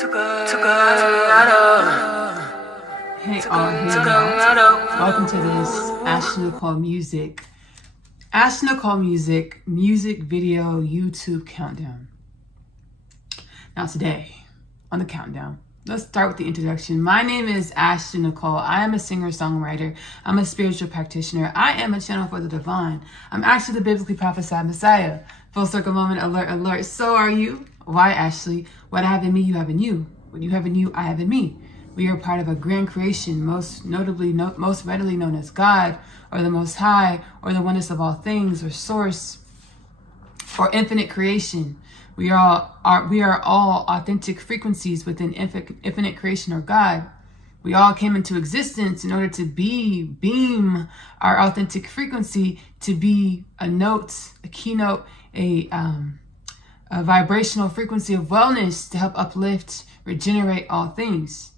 Hey all, welcome to this Nicole music video YouTube countdown. Now today, on the countdown, let's start with the introduction. My name is Nicole. I am a singer-songwriter. I'm a spiritual practitioner. I am a channel for the divine. I'm actually the biblically prophesied Messiah. Full circle moment, alert, alert. So are you. Why, Ashley? What I have in me, you have in you. What you have in you, I have in me. We are part of a grand creation, most readily known as God, or the Most High, or the oneness of all things, or Source, or infinite creation. We are all authentic frequencies within infinite creation, or God. We all came into existence in order to beam our authentic frequency, to be a note, a keynote, a vibrational frequency of wellness to help uplift, regenerate all things.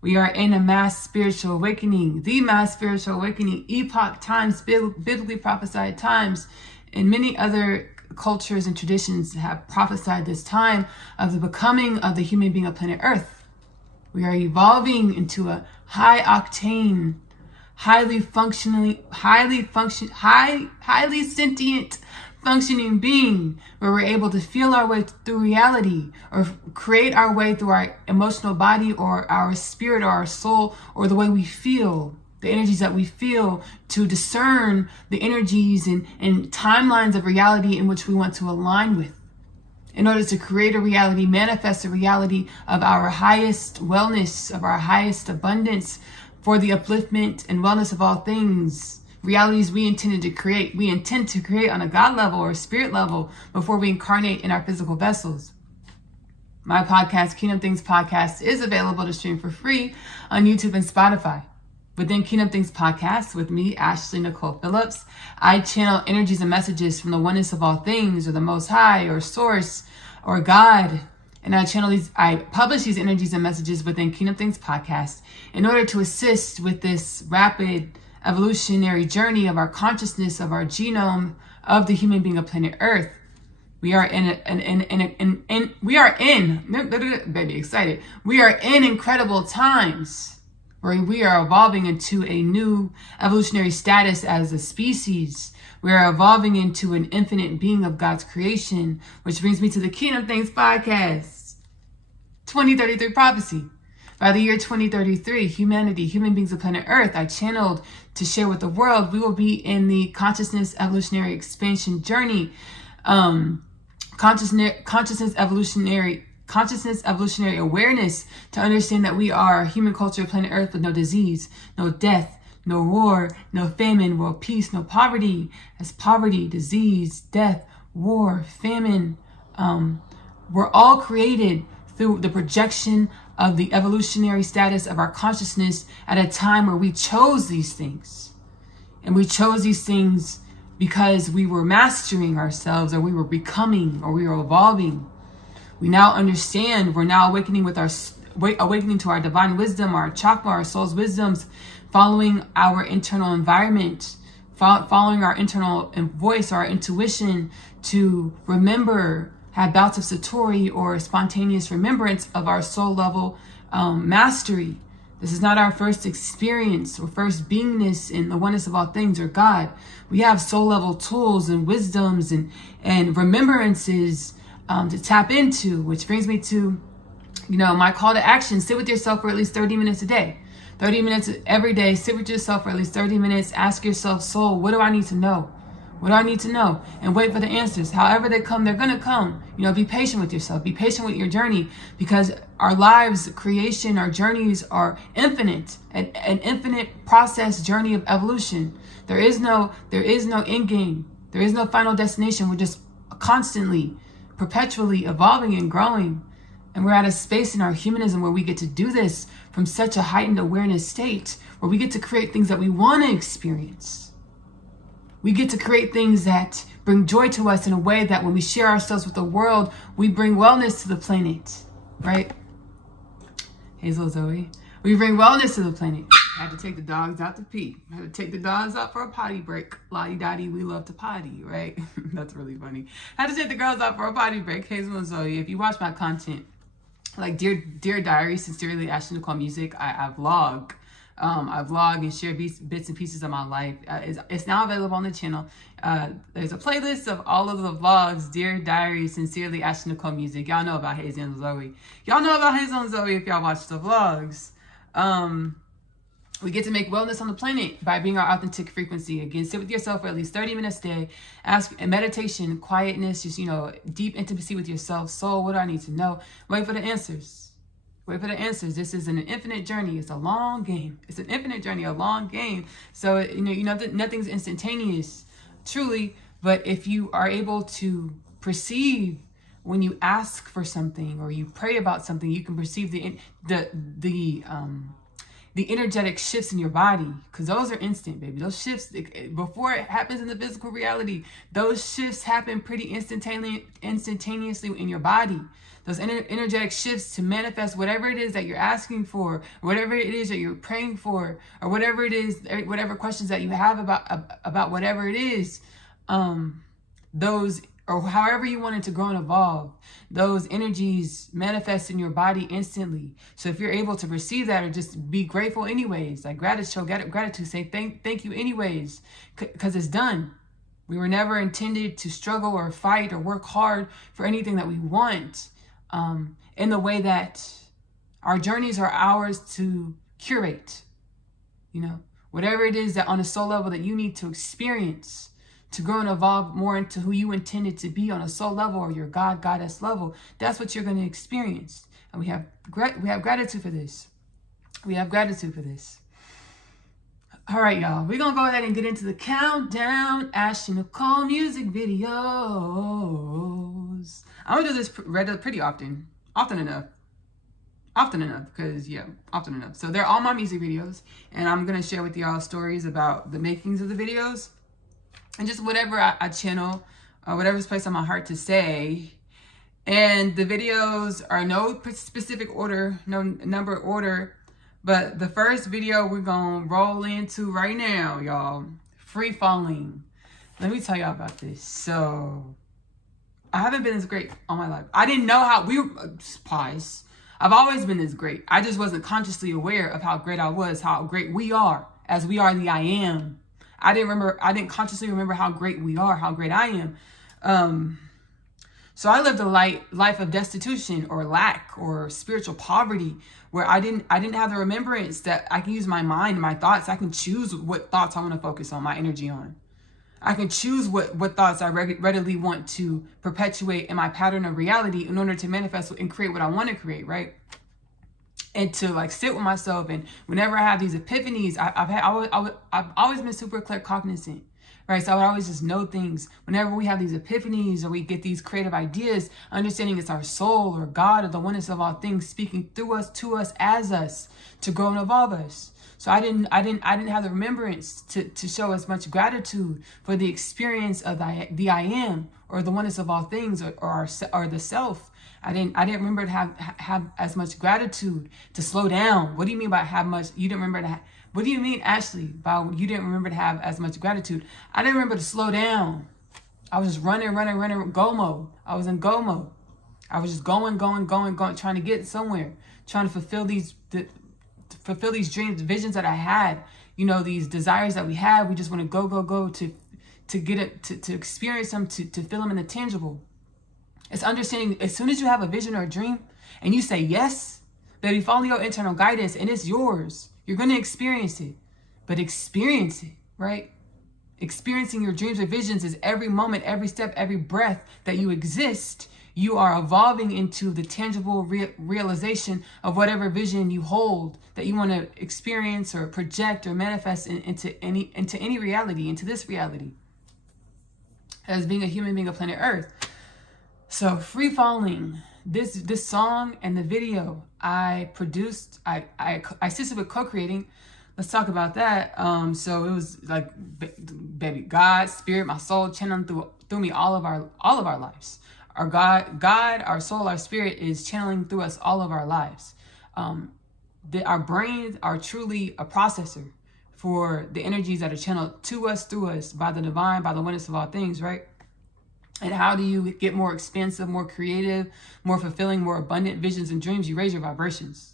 We are in a mass spiritual awakening, the mass spiritual awakening, epoch times, biblically prophesied times, and many other cultures and traditions have prophesied this time of the becoming of the human being of planet Earth. We are evolving into a high octane, highly sentient, functioning being, where we're able to feel our way through reality, or create our way through our emotional body, or our spirit, or our soul, or the way we feel, the energies that we feel, to discern the energies and timelines of reality in which we want to align with, in order to create a reality, manifest a reality of our highest wellness, of our highest abundance, for the upliftment and wellness of all things. Realities we intend to create on a God level or a spirit level before we incarnate in our physical vessels. My podcast, Kingdom Things Podcast, is available to stream for free on YouTube and Spotify. Within Kingdom Things Podcast, with me, Nicole Phillips, I channel energies and messages from the oneness of all things, or the Most High, or Source, or God. And I publish these energies and messages within Kingdom Things Podcast in order to assist with this rapid evolutionary journey of our consciousness, of our genome, of the human being of planet Earth. We are in incredible times where we are evolving into a new evolutionary status as a species. We are evolving into an infinite being of God's creation, which brings me to the Kingdom Things Podcast, 2033 prophecy. By the year 2033, humanity, human beings of planet Earth, I channeled to share with the world, we will be in the consciousness evolutionary expansion journey, consciousness evolutionary awareness, to understand that we are human culture of planet Earth with no disease, no death, no war, no famine, world peace, no poverty. As poverty, disease, death, war, famine, we're all created through the projection of the evolutionary status of our consciousness at a time where we chose these things. And we chose these things because we were mastering ourselves, or we were becoming, or we were evolving. We now understand, we're now awakening to our divine wisdom, our chakra, our soul's wisdoms, following our internal environment, following our internal voice, our intuition, to remember, have bouts of satori, or spontaneous remembrance of our soul level mastery. This is not our first experience or first beingness in the oneness of all things, or God. We have soul level tools and wisdoms and remembrances to tap into, which brings me to, my call to action. Sit with yourself for at least 30 minutes a day. 30 minutes every day. Sit with yourself for at least 30 minutes. Ask yourself, soul, what do I need to know? What do I need to know? And wait for the answers. However they come, they're going to come. Be patient with yourself. Be patient with your journey, because our lives, creation, our journeys are infinite, an infinite process journey of evolution. There is no end game. There is no final destination. We're just constantly, perpetually evolving and growing. And we're at a space in our humanism where we get to do this from such a heightened awareness state, where we get to create things that we want to experience. We get to create things that bring joy to us in a way that when we share ourselves with the world, we bring wellness to the planet, right? Hazel, Zoe. We bring wellness to the planet. I had to take the dogs out to pee. I had to take the dogs out for a potty break. Lottie-dottie, we love to potty, right? That's really funny. I had to take the girls out for a potty break. Hazel and Zoe, if you watch my content, like Dear Diary, sincerely Ashley Nicole Music. I vlog. I vlog and share bits and pieces of my life. It's now available on the channel. There's a playlist of all of the vlogs. Dear Diary, sincerely Ashley Nicole Music. Y'all know about Hazel and Zoe. Y'all know about Hazel and Zoe if y'all watch the vlogs. We get to make wellness on the planet by being our authentic frequency. Again, sit with yourself for at least 30 minutes a day. Ask meditation, quietness, just, deep intimacy with yourself. Soul, what do I need to know? Wait for the answers. Wait for the answers. This is an infinite journey. It's a long game. It's an infinite journey, a long game. So, nothing's instantaneous, truly. But if you are able to perceive when you ask for something or you pray about something, you can perceive the energetic shifts in your body, because those are instant, baby. Those shifts, before it happens in the physical reality, those shifts happen pretty instantaneously in your body. Those energetic shifts to manifest whatever it is that you're asking for, whatever it is that you're praying for, or whatever it is, whatever questions that you have about whatever it is, those, or however you want it to grow and evolve, those energies manifest in your body instantly. So if you're able to perceive that, or just be grateful anyways, like gratitude, say thank you anyways, because it's done. We were never intended to struggle or fight or work hard for anything that we want, in the way that our journeys are ours to curate. Whatever it is that on a soul level that you need to experience to grow and evolve more into who you intended to be on a soul level, or your God, goddess level, that's what you're going to experience. And we have gratitude for this. We have gratitude for this. All right, y'all. We're going to go ahead and get into the countdown Ashley Nicole music videos. I'm going to do this pretty often. Often enough, because, often enough. So they're all my music videos. And I'm going to share with y'all stories about the makings of the videos. And just whatever I channel, whatever's placed on my heart to say. And the videos are no specific order, no number order. But the first video we're going to roll into right now, y'all. Free falling. Let me tell y'all about this. So, I haven't been this great all my life. I didn't know how pause. I've always been this great. I just wasn't consciously aware of how great I was, how great we are, as we are the I am. I didn't consciously remember how great we are, how great I am. So I lived a life of destitution or lack or spiritual poverty, where I didn't have the remembrance that I can use my mind, my thoughts. I can choose what thoughts I want to focus on, my energy on. I can choose what thoughts I readily want to perpetuate in my pattern of reality in order to manifest and create what I want to create, right? And to sit with myself. And whenever I have these epiphanies, I've always been super claircognizant, right? So I would always just know things. Whenever we have these epiphanies or we get these creative ideas, understanding it's our soul or God or the oneness of all things speaking through us, to us, as us, to grow and evolve us. So I didn't have the remembrance to show as much gratitude for the experience of the I am, or the oneness of all things, or the self. I didn't remember to have as much gratitude, to slow down. What do you mean by have much? You didn't remember to have. What do you mean, Ashley, by you didn't remember to have as much gratitude? I didn't remember to slow down. I was just running, go mode. I was in go mode. I was just going, trying to get somewhere, trying to fulfill these dreams, visions that I had. These desires that we have. We just want to go to get it, to experience them, to feel them in the tangible. It's understanding as soon as you have a vision or a dream and you say yes, baby, follow your internal guidance and it's yours. You're going to experience it, but experience it, right? Experiencing your dreams or visions is every moment, every step, every breath that you exist. You are evolving into the tangible realization of whatever vision you hold that you want to experience or project or manifest into any reality, into this reality. As being a human being of planet Earth. So Free Falling, this song and the video I produced, I assisted with co-creating. Let's talk about that. So it was like, baby, God, spirit, my soul channeling through me all of our lives. Our God, our soul, our spirit is channeling through us all of our lives. Our brains are truly a processor for the energies that are channeled to us, through us, by the divine, by the oneness of all things, right? And how do you get more expansive, more creative, more fulfilling, more abundant visions and dreams? You raise your vibrations.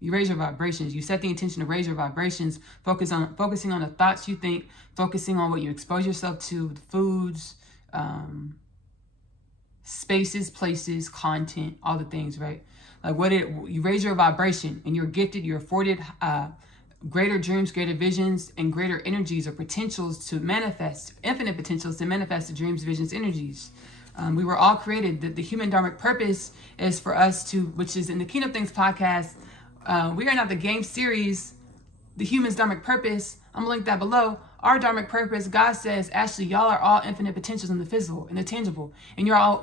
You raise your vibrations. You set the intention to raise your vibrations, focusing on the thoughts you think, focusing on what you expose yourself to, foods, spaces, places, content, all the things, right? Like you raise your vibration, and you're gifted, you're afforded greater dreams, greater visions, and greater energies or potentials to manifest, infinite potentials to manifest the dreams, visions, energies. We were all created. The human dharmic purpose is for us to, which is in the Kingdom Things podcast, we are not the game series, the human's dharmic purpose. I'm gonna link that below. Our dharmic purpose, God says, actually, y'all are all infinite potentials in the physical, in the tangible, and you're all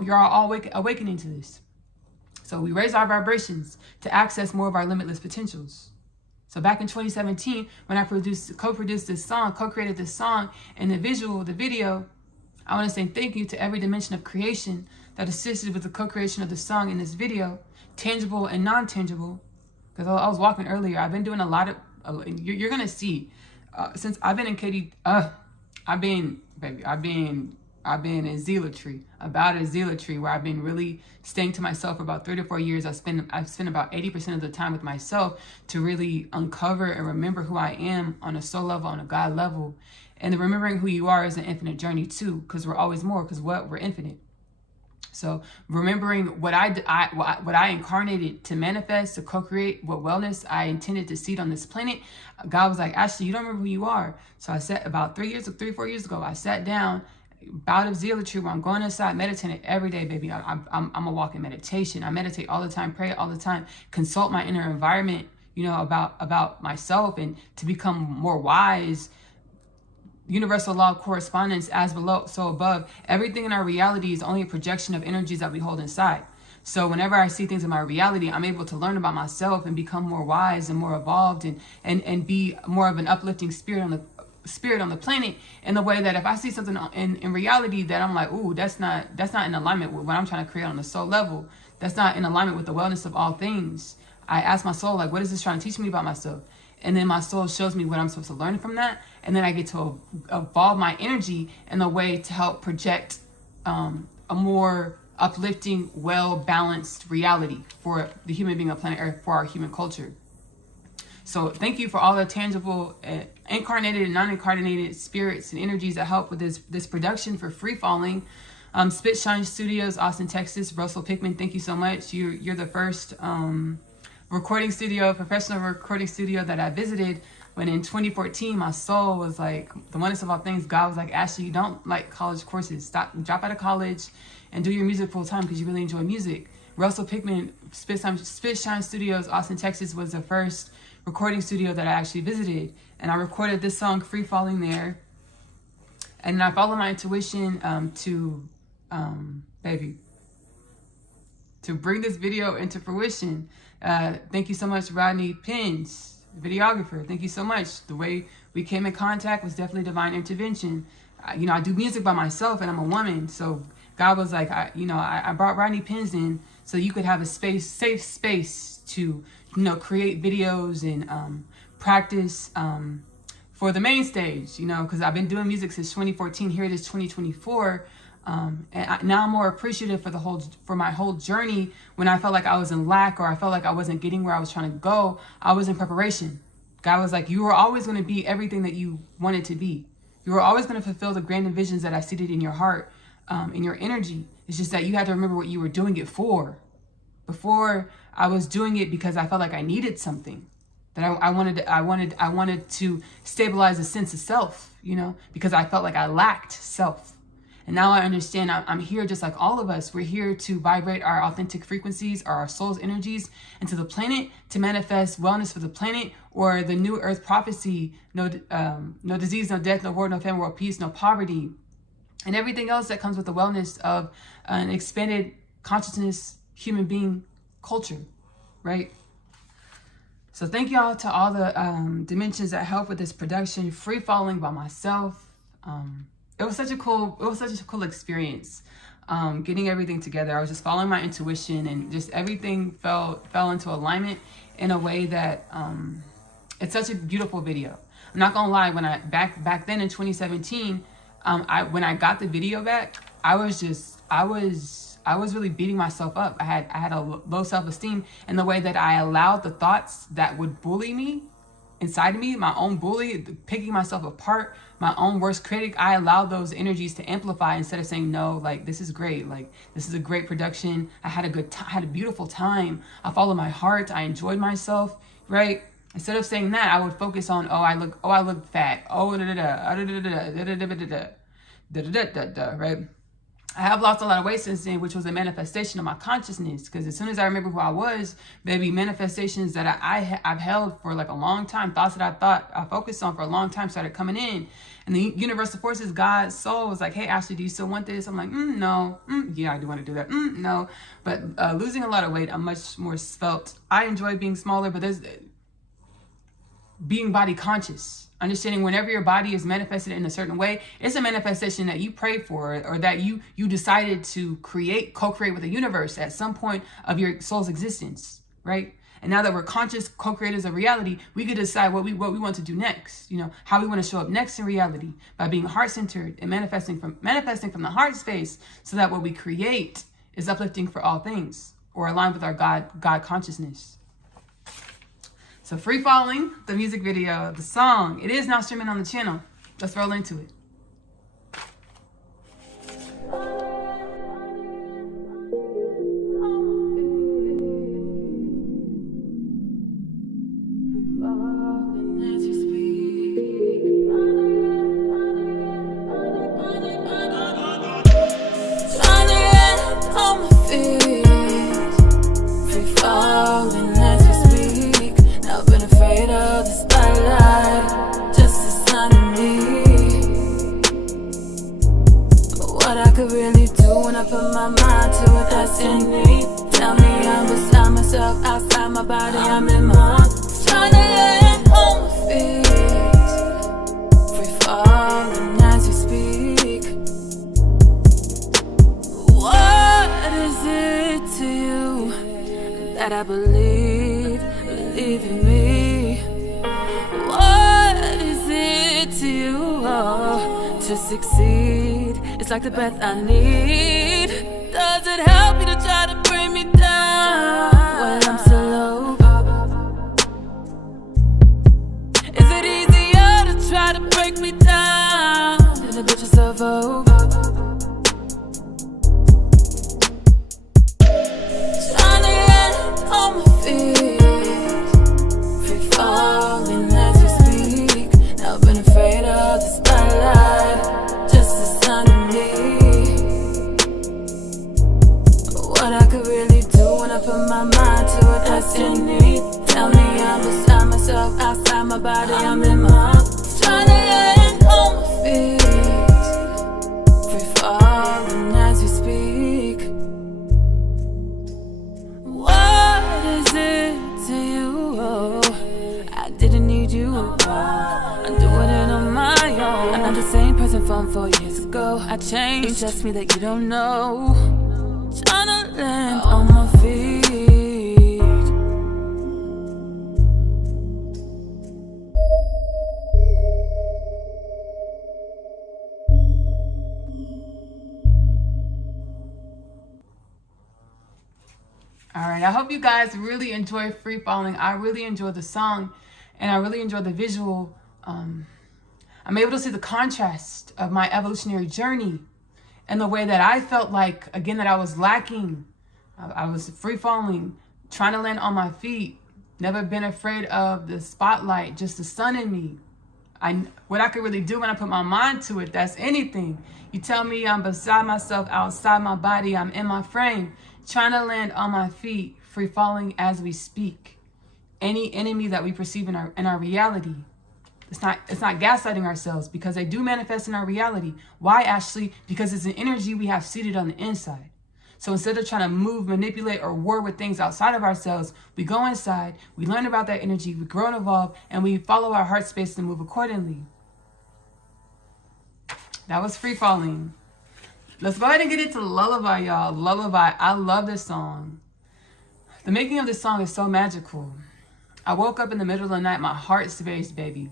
awakening to this. So we raise our vibrations to access more of our limitless potentials. So back in 2017, when I co-produced this song, co-created this song, and the video, I want to say thank you to every dimension of creation that assisted with the co-creation of the song in this video, tangible and non-tangible. Because I was walking earlier, I've been doing a lot of, you're going to see, since I've been in Katy, I've been in zealotry, about a zealotry, where I've been really staying to myself for about 3 to 4 years. I've spent about 80% of the time with myself to really uncover and remember who I am on a soul level, on a God level. And remembering who you are is an infinite journey too, because we're always more, because we're infinite. So remembering what I incarnated to manifest, to co-create, what wellness I intended to seed on this planet, God was like, Ashley, you don't remember who you are. So I sat about 3 or 4 years ago, I sat down, bout of zealotry, where I'm going inside, meditating every day, baby. I'm a walking meditation. I meditate all the time, pray all the time, consult my inner environment, you know, about myself, and to become more wise. Universal law of correspondence, as below, so above. Everything in our reality is only a projection of energies that we hold inside. So whenever I see things in my reality, I'm able to learn about myself and become more wise and more evolved, and be more of an uplifting spirit on the planet, in the way that if I see something in reality that I'm like, ooh, that's not in alignment with what I'm trying to create on the soul level, that's not in alignment with the wellness of all things, I ask my soul, like, what is this trying to teach me about myself? And then my soul shows me what I'm supposed to learn from that, and then I get to evolve my energy in a way to help project a more uplifting, well-balanced reality for the human being on planet Earth, for our human culture. So thank you for all the tangible, incarnated and non-incarnated spirits and energies that help with this production for Free Falling. Spit Shine Studios, Austin, Texas. Russell Pickman, thank you so much. You're the first professional recording studio that I visited. When in 2014, my soul was like, the oneness of all things, God was like, Ashley, you don't like college courses. Drop out of college and do your music full time, because you really enjoy music. Russell Pickman, Spit Shine Studios, Austin, Texas, was the first recording studio that I actually visited, and I recorded this song Free Falling there. And I followed my intuition to bring this video into fruition. Thank you so much, Rodney Pins, videographer. Thank you so much. The way we came in contact was definitely divine intervention. I do music by myself, and I'm a woman, so God was like, I brought Rodney Pins in so you could have a safe space to, create videos and practice for the main stage, because I've been doing music since 2014. Here it is 2024. And now I'm more appreciative for my whole journey. When I felt like I was in lack, or I felt like I wasn't getting where I was trying to go, I was in preparation. God was like, you were always going to be everything that you wanted to be. You were always going to fulfill the grand visions that I seated in your heart, in your energy. It's just that you had to remember what you were doing it for. Before, I was doing it because I felt like I needed something, that I wanted to stabilize a sense of self, because I felt like I lacked self. And now I understand I'm here just like all of us. We're here to vibrate our authentic frequencies, or our soul's energies, into the planet to manifest wellness for the planet, or the new earth prophecy, no disease, no death, no war, no famine, world peace, no poverty, and everything else that comes with the wellness of an expanded consciousness, human being culture, right? So thank y'all to all the dimensions that help with this production, Free Falling by myself. It was such a cool experience, getting everything together. I was just following my intuition, and just everything fell into alignment in a way that it's such a beautiful video. I'm not gonna lie, when back then in 2017, when I got the video back, I was really beating myself up. I had a low self-esteem in the way that I allowed the thoughts that would bully me inside of me, my own bully, picking myself apart, my own worst critic. I allowed those energies to amplify instead of saying, no, like, this is great. Like, this is a great production. I had a good time, had a beautiful time. I followed my heart. I enjoyed myself, right? Instead of saying that, I would focus on, I look fat. Right? I have lost a lot of weight since then, which was a manifestation of my consciousness. Because as soon as I remember who I was, baby, manifestations that I've held for like a long time, thoughts that I focused on for a long time started coming in. And the universal forces, God, soul was like, hey, Ashley, do you still want this? I'm like, no. Yeah, I do want to do that. No. But losing a lot of weight, I'm much more svelte. I enjoy being smaller, but there's being body conscious. Understanding whenever your body is manifested in a certain way, it's a manifestation that you prayed for, or that you decided to co-create with the universe at some point of your soul's existence, right? And now that we're conscious co-creators of reality, we could decide what we want to do next. You know, how we want to show up next in reality by being heart-centered and manifesting from the heart space, so that what we create is uplifting for all things, or aligned with our God consciousness. So Free Falling, the music video, the song, it is now streaming on the channel. Let's roll into it. That I believe in me. What is it to you to succeed? It's like the breath I need. Does it help you to try to bring me down when I'm so low? Is it easier to try to break me down than the bitches of Vogue? Tell me I'm beside myself, outside my body, I'm in my trying to land on my feet, free falling as we speak. What is it to you? Oh, I didn't need you. I'm doing it on my own. I'm not the same person from 4 years ago. I changed, it's just me that you don't know. Trying to land on my feet. All right, I hope you guys really enjoy Free Falling. I really enjoyed the song, and I really enjoyed the visual. I'm able to see the contrast of my evolutionary journey and the way that I felt like, again, that I was lacking. I was free falling, trying to land on my feet, never been afraid of the spotlight, just the sun in me. What I could really do when I put my mind to it, that's anything. You tell me I'm beside myself, outside my body, I'm in my frame, trying to land on my feet, free falling as we speak. Any enemy that we perceive in our reality, it's not gaslighting ourselves, because they do manifest in our reality. Why, Ashley? Because it's an energy we have seated on the inside. So instead of trying to move, manipulate, or war with things outside of ourselves, we go inside, we learn about that energy, we grow and evolve, and we follow our heart space to move accordingly. That was Free Falling. Let's go ahead and get into Lullaby, y'all. Lullaby. I love this song. The making of this song is so magical. I woke up in the middle of the night, my heart space, baby,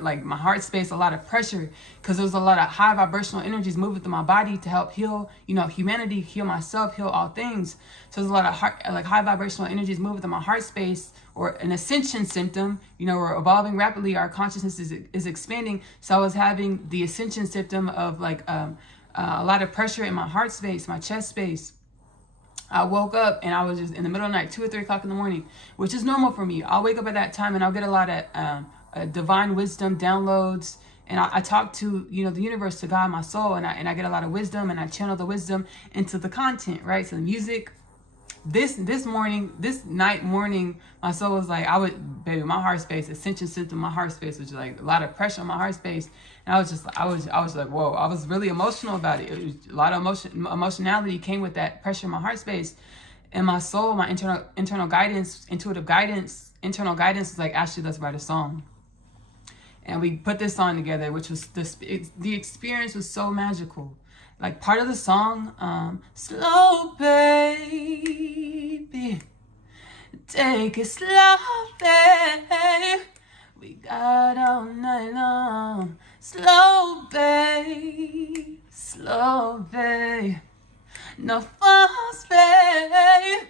like my heart space, a lot of pressure, because there was a lot of high vibrational energies moving through my body to help heal, you know, humanity, heal myself, heal all things. So there's a lot of high vibrational energies moving through my heart space, or an ascension symptom. You know, we're evolving rapidly, our consciousness is expanding. So I was having the ascension symptom of like a lot of pressure in my heart space, my chest space. I woke up and I was just in the middle of the night, 2 or 3 o'clock in the morning, which is normal for me. I'll wake up at that time and I'll get a lot of divine wisdom downloads, and I talk to, you know, the universe, to God, my soul, and I get a lot of wisdom, and I channel the wisdom into the content, right? So the music. This night morning, my soul was like, baby, my heart space, ascension symptom, my heart space was just like a lot of pressure on my heart space. And I was like, whoa, I was really emotional about it. It was a lot of emotionality came with that pressure in my heart space. And my soul, my internal guidance, intuitive guidance, internal guidance was like, Ashley, let's write a song. And we put this song together, which was, the experience was so magical. Like part of the song, slow baby, take it slow, babe. We got all night long. Slow babe, no fuss, babe.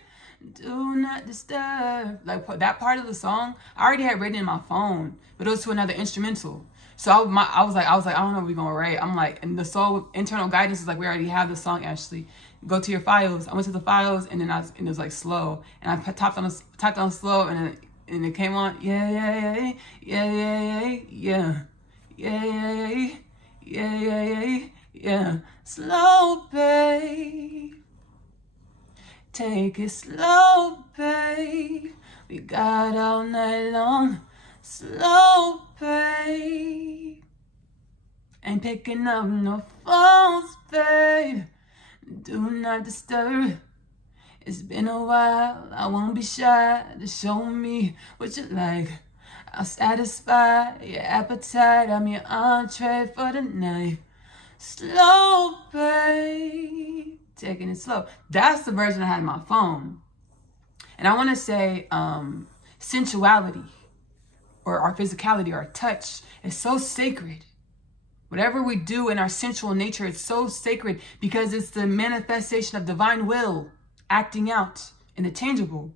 Do not disturb. Like that part of the song, I already had written in my phone, but it was to another instrumental. So I was like, I don't know what we're gonna write. I'm like, and the soul internal guidance is like, we already have the song, Ashley. Go to your files. I went to the files, and then it was like slow, and I tapped on slow, and it came on, yeah. Slow, babe. Take it slow, babe. We got all night long. Slow, babe. Ain't picking up no phones, babe. Do not disturb. It's been a while. I won't be shy to show me what you like. I'll satisfy your appetite. I'm your entree for the night. Slow, babe. Taking it slow. That's the version I had on my phone. And I want to say sensuality, or our physicality, our touch, is so sacred. Whatever we do in our sensual nature, it's so sacred because it's the manifestation of divine will acting out in the tangible.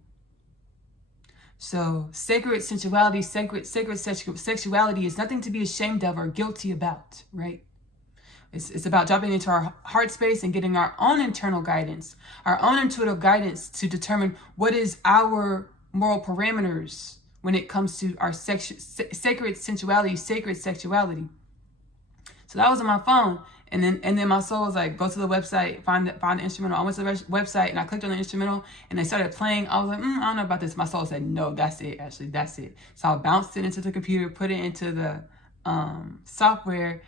So sacred sensuality, sacred sexuality is nothing to be ashamed of or guilty about, right? It's about dropping into our heart space and getting our own internal guidance, our own intuitive guidance to determine what is our moral parameters when it comes to our sacred sensuality, sacred sexuality. So that was on my phone. And then my soul was like, go to the website, find the instrumental. I went to the website and I clicked on the instrumental and they started playing. I was like, I don't know about this. My soul said, no, that's it, Ashley, that's it. So I bounced it into the computer, put it into the software.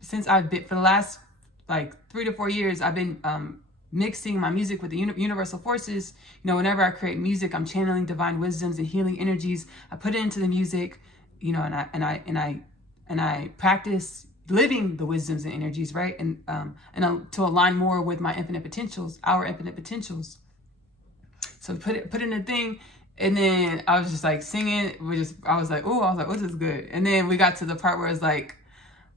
Since I've been, for the last like 3 to 4 years, I've been mixing my music with the universal forces. You know, whenever I create music, I'm channeling divine wisdoms and healing energies. I put it into the music, you know, and I practice living the wisdoms and energies, right? And to align more with my infinite potentials, our infinite potentials. So put it in a thing, and then I was just like singing. I was like, this is good. And then we got to the part where it's like,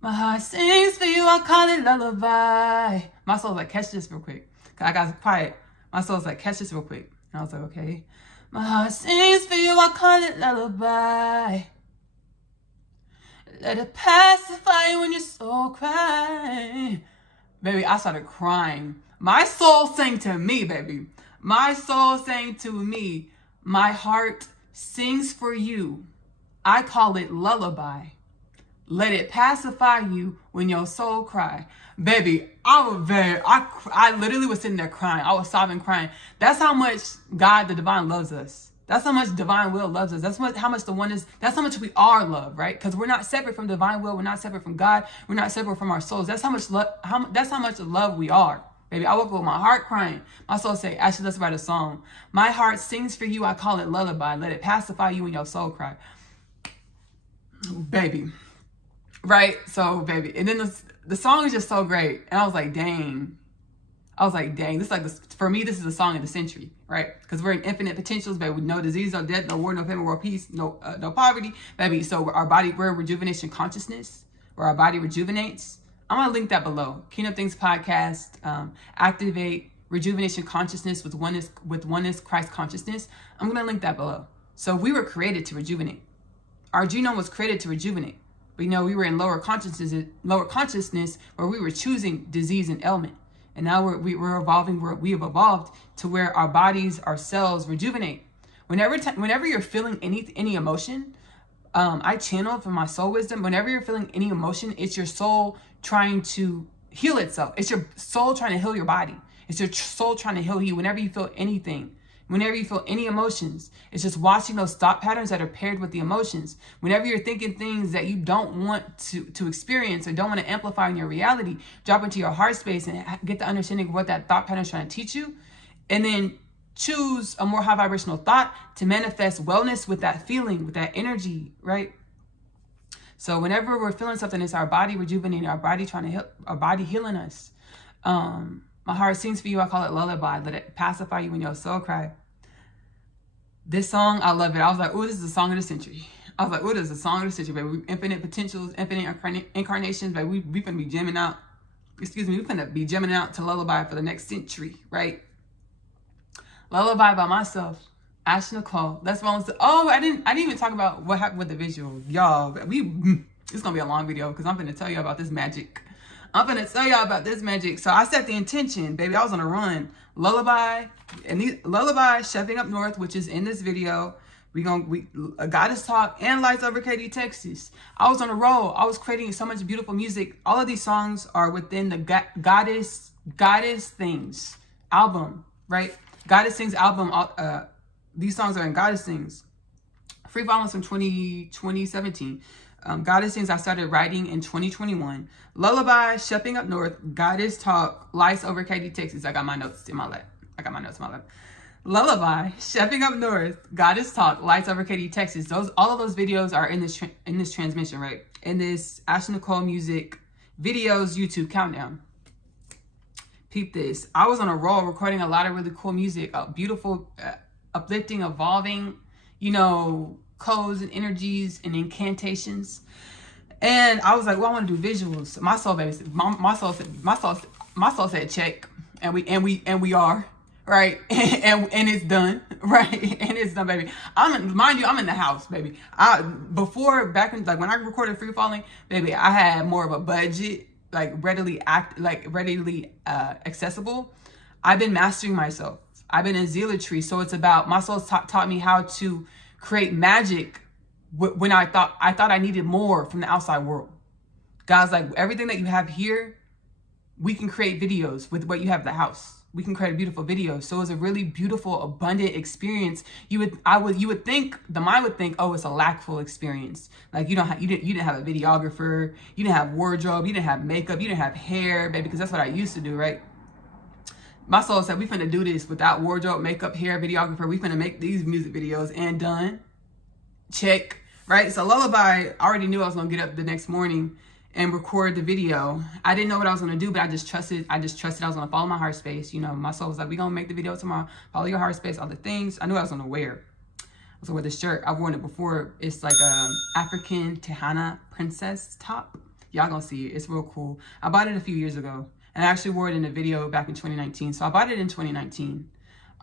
my heart sings for you, I call it lullaby. My soul's like, catch this real quick. I got quiet. My soul's like, catch this real quick. And I was like, okay. My heart sings for you, I call it lullaby. Let it pacify you when your soul cries. Baby, I started crying. My soul sang to me, baby. My soul sang to me. My heart sings for you. I call it lullaby. Let it pacify you when your soul cry. Baby, I literally was sitting there crying. I was sobbing, crying. That's how much God, the divine, loves us. That's how much divine will loves us. That's how much the Oneness, that's how much we are love, right? Because we're not separate from divine will. We're not separate from God. We're not separate from our souls. That's how much love we are. Baby, I woke up with my heart crying. My soul said, Ashley, let's write a song. My heart sings for you. I call it lullaby. Let it pacify you when your soul cry. Baby. Right? So, baby. And then the song is just so great. And I was like, dang. I was like, dang, this is like this, for me, this is the song of the century, right? Because we're in infinite potentials, baby, with no disease, no death, no war, no famine, world peace, no poverty, baby. So our body, we're rejuvenation consciousness, where our body rejuvenates. I'm gonna link that below. Kingdom Things podcast, activate rejuvenation consciousness with oneness Christ consciousness. I'm gonna link that below. So we were created to rejuvenate. Our genome was created to rejuvenate. But you know, we were in lower consciousness where we were choosing disease and ailment. And now we're evolving, we have evolved to where our bodies, our cells rejuvenate. Whenever you're feeling any emotion, I channel from my soul wisdom. Whenever you're feeling any emotion, it's your soul trying to heal itself. It's your soul trying to heal your body. It's your soul trying to heal you. Whenever you feel anything, whenever you feel any emotions, it's just watching those thought patterns that are paired with the emotions. Whenever you're thinking things that you don't want to experience or don't want to amplify in your reality, drop into your heart space and get the understanding of what that thought pattern is trying to teach you. And then choose a more high vibrational thought to manifest wellness with that feeling, with that energy, right? So whenever we're feeling something, it's our body rejuvenating, our body trying to heal, our body healing us. My heart sings for you. I call it lullaby. Let it pacify you when your soul cry. This song, I love it. I was like, oh, this is the song of the century. I was like, oh, this is the song of the century, baby. Infinite potentials, infinite incarnations, baby. We finna be jamming out. We finna be jamming out to lullaby for the next century, right? Lullaby by myself, Nicole. That's what I was. Oh, I didn't even talk about what happened with the visual, y'all. It's gonna be a long video because I'm gonna tell you about this magic. So I set the intention, baby. I was on a run. Lullaby, and lullaby, Chefing Up North, which is in this video. A Goddess Talk and Lights Over Katy, Texas. I was on a roll. I was creating so much beautiful music. All of these songs are within the Goddess Things album, right? Goddess Things album. These songs are in Goddess Things. Free Violence from 2017. Goddess Things I started writing in 2021. Lullaby, Chefing Up North, Goddess Talk, Lights Over Katy, Texas. I got my notes in my lap. Lullaby, Chefing Up North, Goddess Talk, Lights Over Katy, Texas. All of those videos are in this transmission, right? In this Nicole music videos YouTube countdown. Peep this. I was on a roll recording a lot of really cool music, beautiful, uplifting, evolving, codes and energies and incantations. And I was like, well, I want to do visuals. My soul said check, and we are, right? and it's done, right? And it's done, baby. I'm in the house, baby. Back in, like, when I recorded Free Falling, baby, I had more of a budget, readily accessible. I've been mastering myself. I've been in zealotry. So it's about, my soul taught me how to create magic when I thought I needed more from the outside world. God's like, everything that you have here, we can create videos with what you have at the house. We can create beautiful videos. So it's a really beautiful, abundant experience. The mind would think, oh, it's a lackful experience. Like you didn't have a videographer, you didn't have wardrobe, you didn't have makeup, you didn't have hair, baby, because that's what I used to do, right? My soul said, we finna do this without wardrobe, makeup, hair, videographer. We finna make these music videos, and done. Check, right? So Lullaby, I already knew I was gonna get up the next morning and record the video. I didn't know what I was gonna do, but I just trusted I was gonna follow my heart space. My soul was like, we gonna make the video tomorrow. Follow your heart space, all the things. I knew I was gonna wear. I was gonna wear this shirt. I've worn it before. It's like a African Tehana princess top. Y'all gonna see it. It's real cool. I bought it a few years ago. And I actually wore it in a video back in 2019. So I bought it in 2019.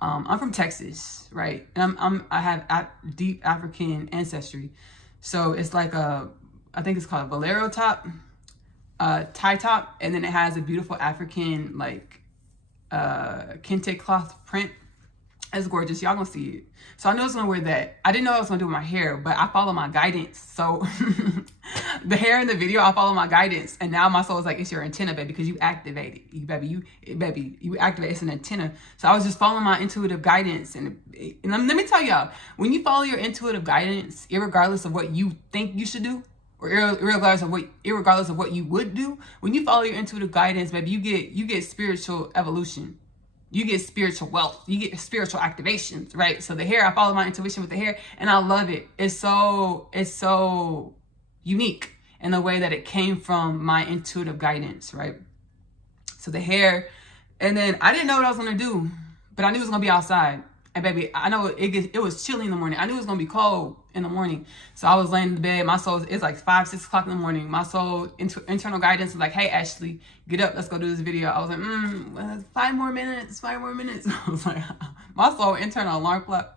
I'm from Texas, right? And I have deep African ancestry. So it's like I think it's called a bolero top, tie top. And then it has a beautiful African, kente cloth print. It's gorgeous. Y'all gonna see it. So I knew I was gonna wear that. I didn't know what I was gonna do with my hair, but I follow my guidance. So the hair in the video, I follow my guidance. And now my soul is like, it's your antenna, baby, because you activate it. You activate. It's an antenna. So I was just following my intuitive guidance. And let me tell y'all, when you follow your intuitive guidance, irregardless of what you think you should do, or irregardless of what you would do, when you follow your intuitive guidance, baby, you get spiritual evolution. You get spiritual wealth. You get spiritual activations, right? So the hair, I follow my intuition with the hair, and I love it. It's so unique in the way that it came from my intuitive guidance, right? So the hair, And then I didn't know what I was going to do, but I knew it was going to be outside. And baby, I know it was chilly in the morning. I knew it was going to be cold in the morning. So I was laying in the bed. My soul, it's like 5, 6 o'clock in the morning. My soul, internal guidance was like, hey, Ashley, get up. Let's go do this video. I was like, 5 more minutes, 5 more minutes. I was like, my soul, internal alarm clock.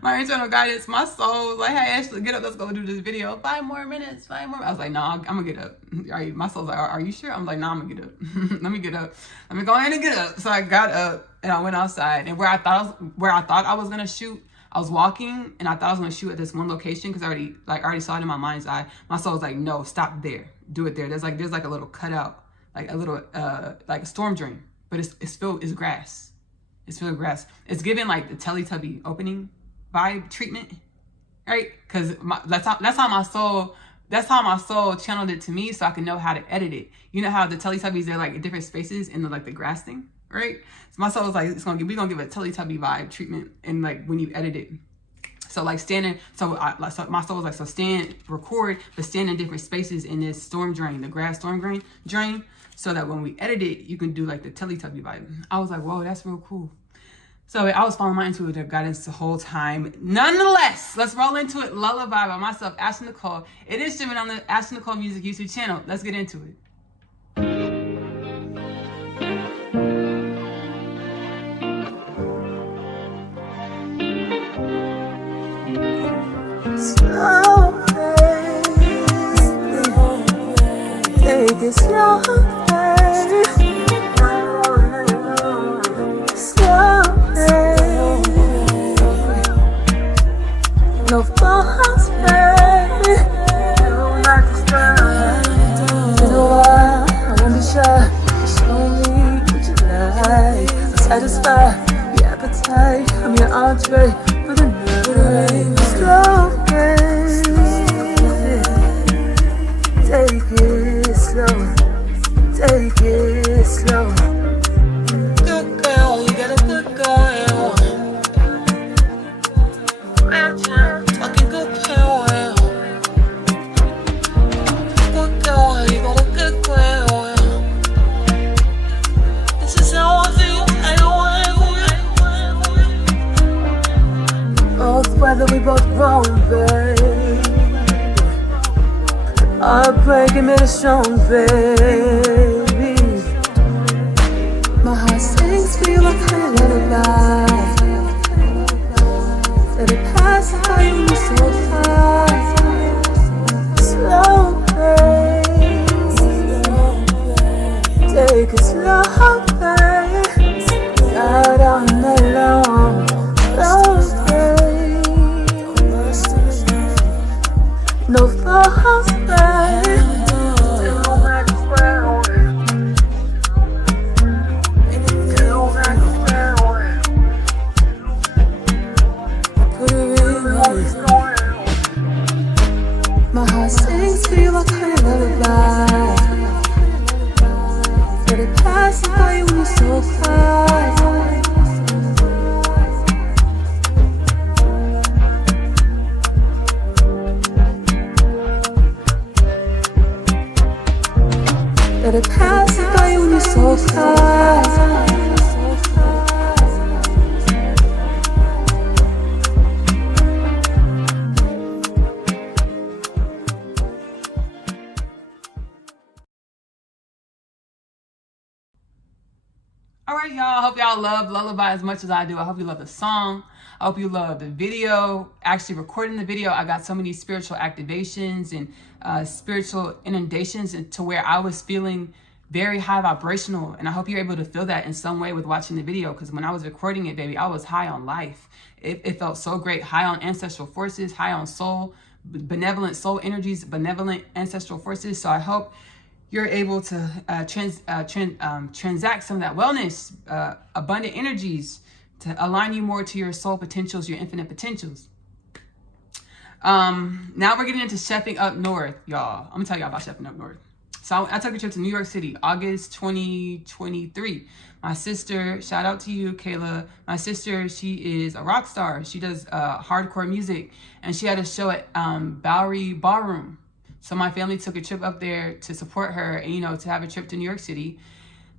My internal guidance, my soul was like, hey, Ashley, get up. Let's go do this video. 5 more minutes, 5 more. I was like, no, I'm going to get up. My soul's like, are you sure? I'm like, no, I'm going to get up. Let me get up. Let me go ahead and get up. So I got up and I went outside. And where I thought I was going to shoot, I was walking and I thought I was going to shoot at this one location because I already saw it in my mind's eye. My soul was like, no, stop there. Do it there. There's like a little cutout, like a little, like a storm drain, but it's grass. It's filled with grass. It's given like the Teletubby opening vibe treatment, right? Because that's how my soul channeled it to me, so I can know how to edit it. You know how the Teletubbies, they're like in different spaces in the grass thing, right? So my soul was like, we're gonna give a Teletubby vibe treatment, and like when you edit it. So like standing, so my soul was like, so stand, record, but stand in different spaces in this storm drain, the grass storm drain, so that when we edit it, you can do like the Teletubby vibe. I was like, whoa, that's real cool. So I was following my intuitive guidance the whole time. Nonetheless, let's roll into it. Lullaby by myself, Ashley Nicole. It is streaming on the Ashley Nicole Music YouTube channel. Let's get into it. Slow pace, take it slow pace, slow pace, no false pace. You like to start. You know why I won't be shy. Show me what you like. I'll satisfy your appetite. I'm your entree for the night. Slow. Take it slow, take it slow. Good girl, you got a good girl. Talking good girl. Good girl, you got a good girl. This is how I feel, both whether we both wrong, babe. Heartbreaking made us strong, baby. My heart sings for you like a lullaby. Let it pass by you so fast. Slow pace, take it slow pace. Out on the long, slow pace. No false pace. My heart sings for you like a lullaby. Let it pass by you when you're so fly. Let it pass by you when you're so fly. All right, y'all. I hope y'all love Lullaby as much as I do. I hope you love the song. I hope you love the video. Actually recording the video, I got so many spiritual activations and spiritual inundations to where I was feeling very high vibrational. And I hope you're able to feel that in some way with watching the video. Because when I was recording it, baby, I was high on life. It felt so great. High on ancestral forces, high on soul, benevolent soul energies, benevolent ancestral forces. So I hope you're able to transact some of that wellness, abundant energies to align you more to your soul potentials, your infinite potentials. Now we're getting into chefing up north, y'all. I'm gonna tell y'all about chefing up north. So I took a trip to New York City, August 2023. My sister, shout out to you, Kayla. My sister, she is a rock star. She does hardcore music, and she had a show at Bowery Ballroom. So my family took a trip up there to support her and, you know, to have a trip to New York City.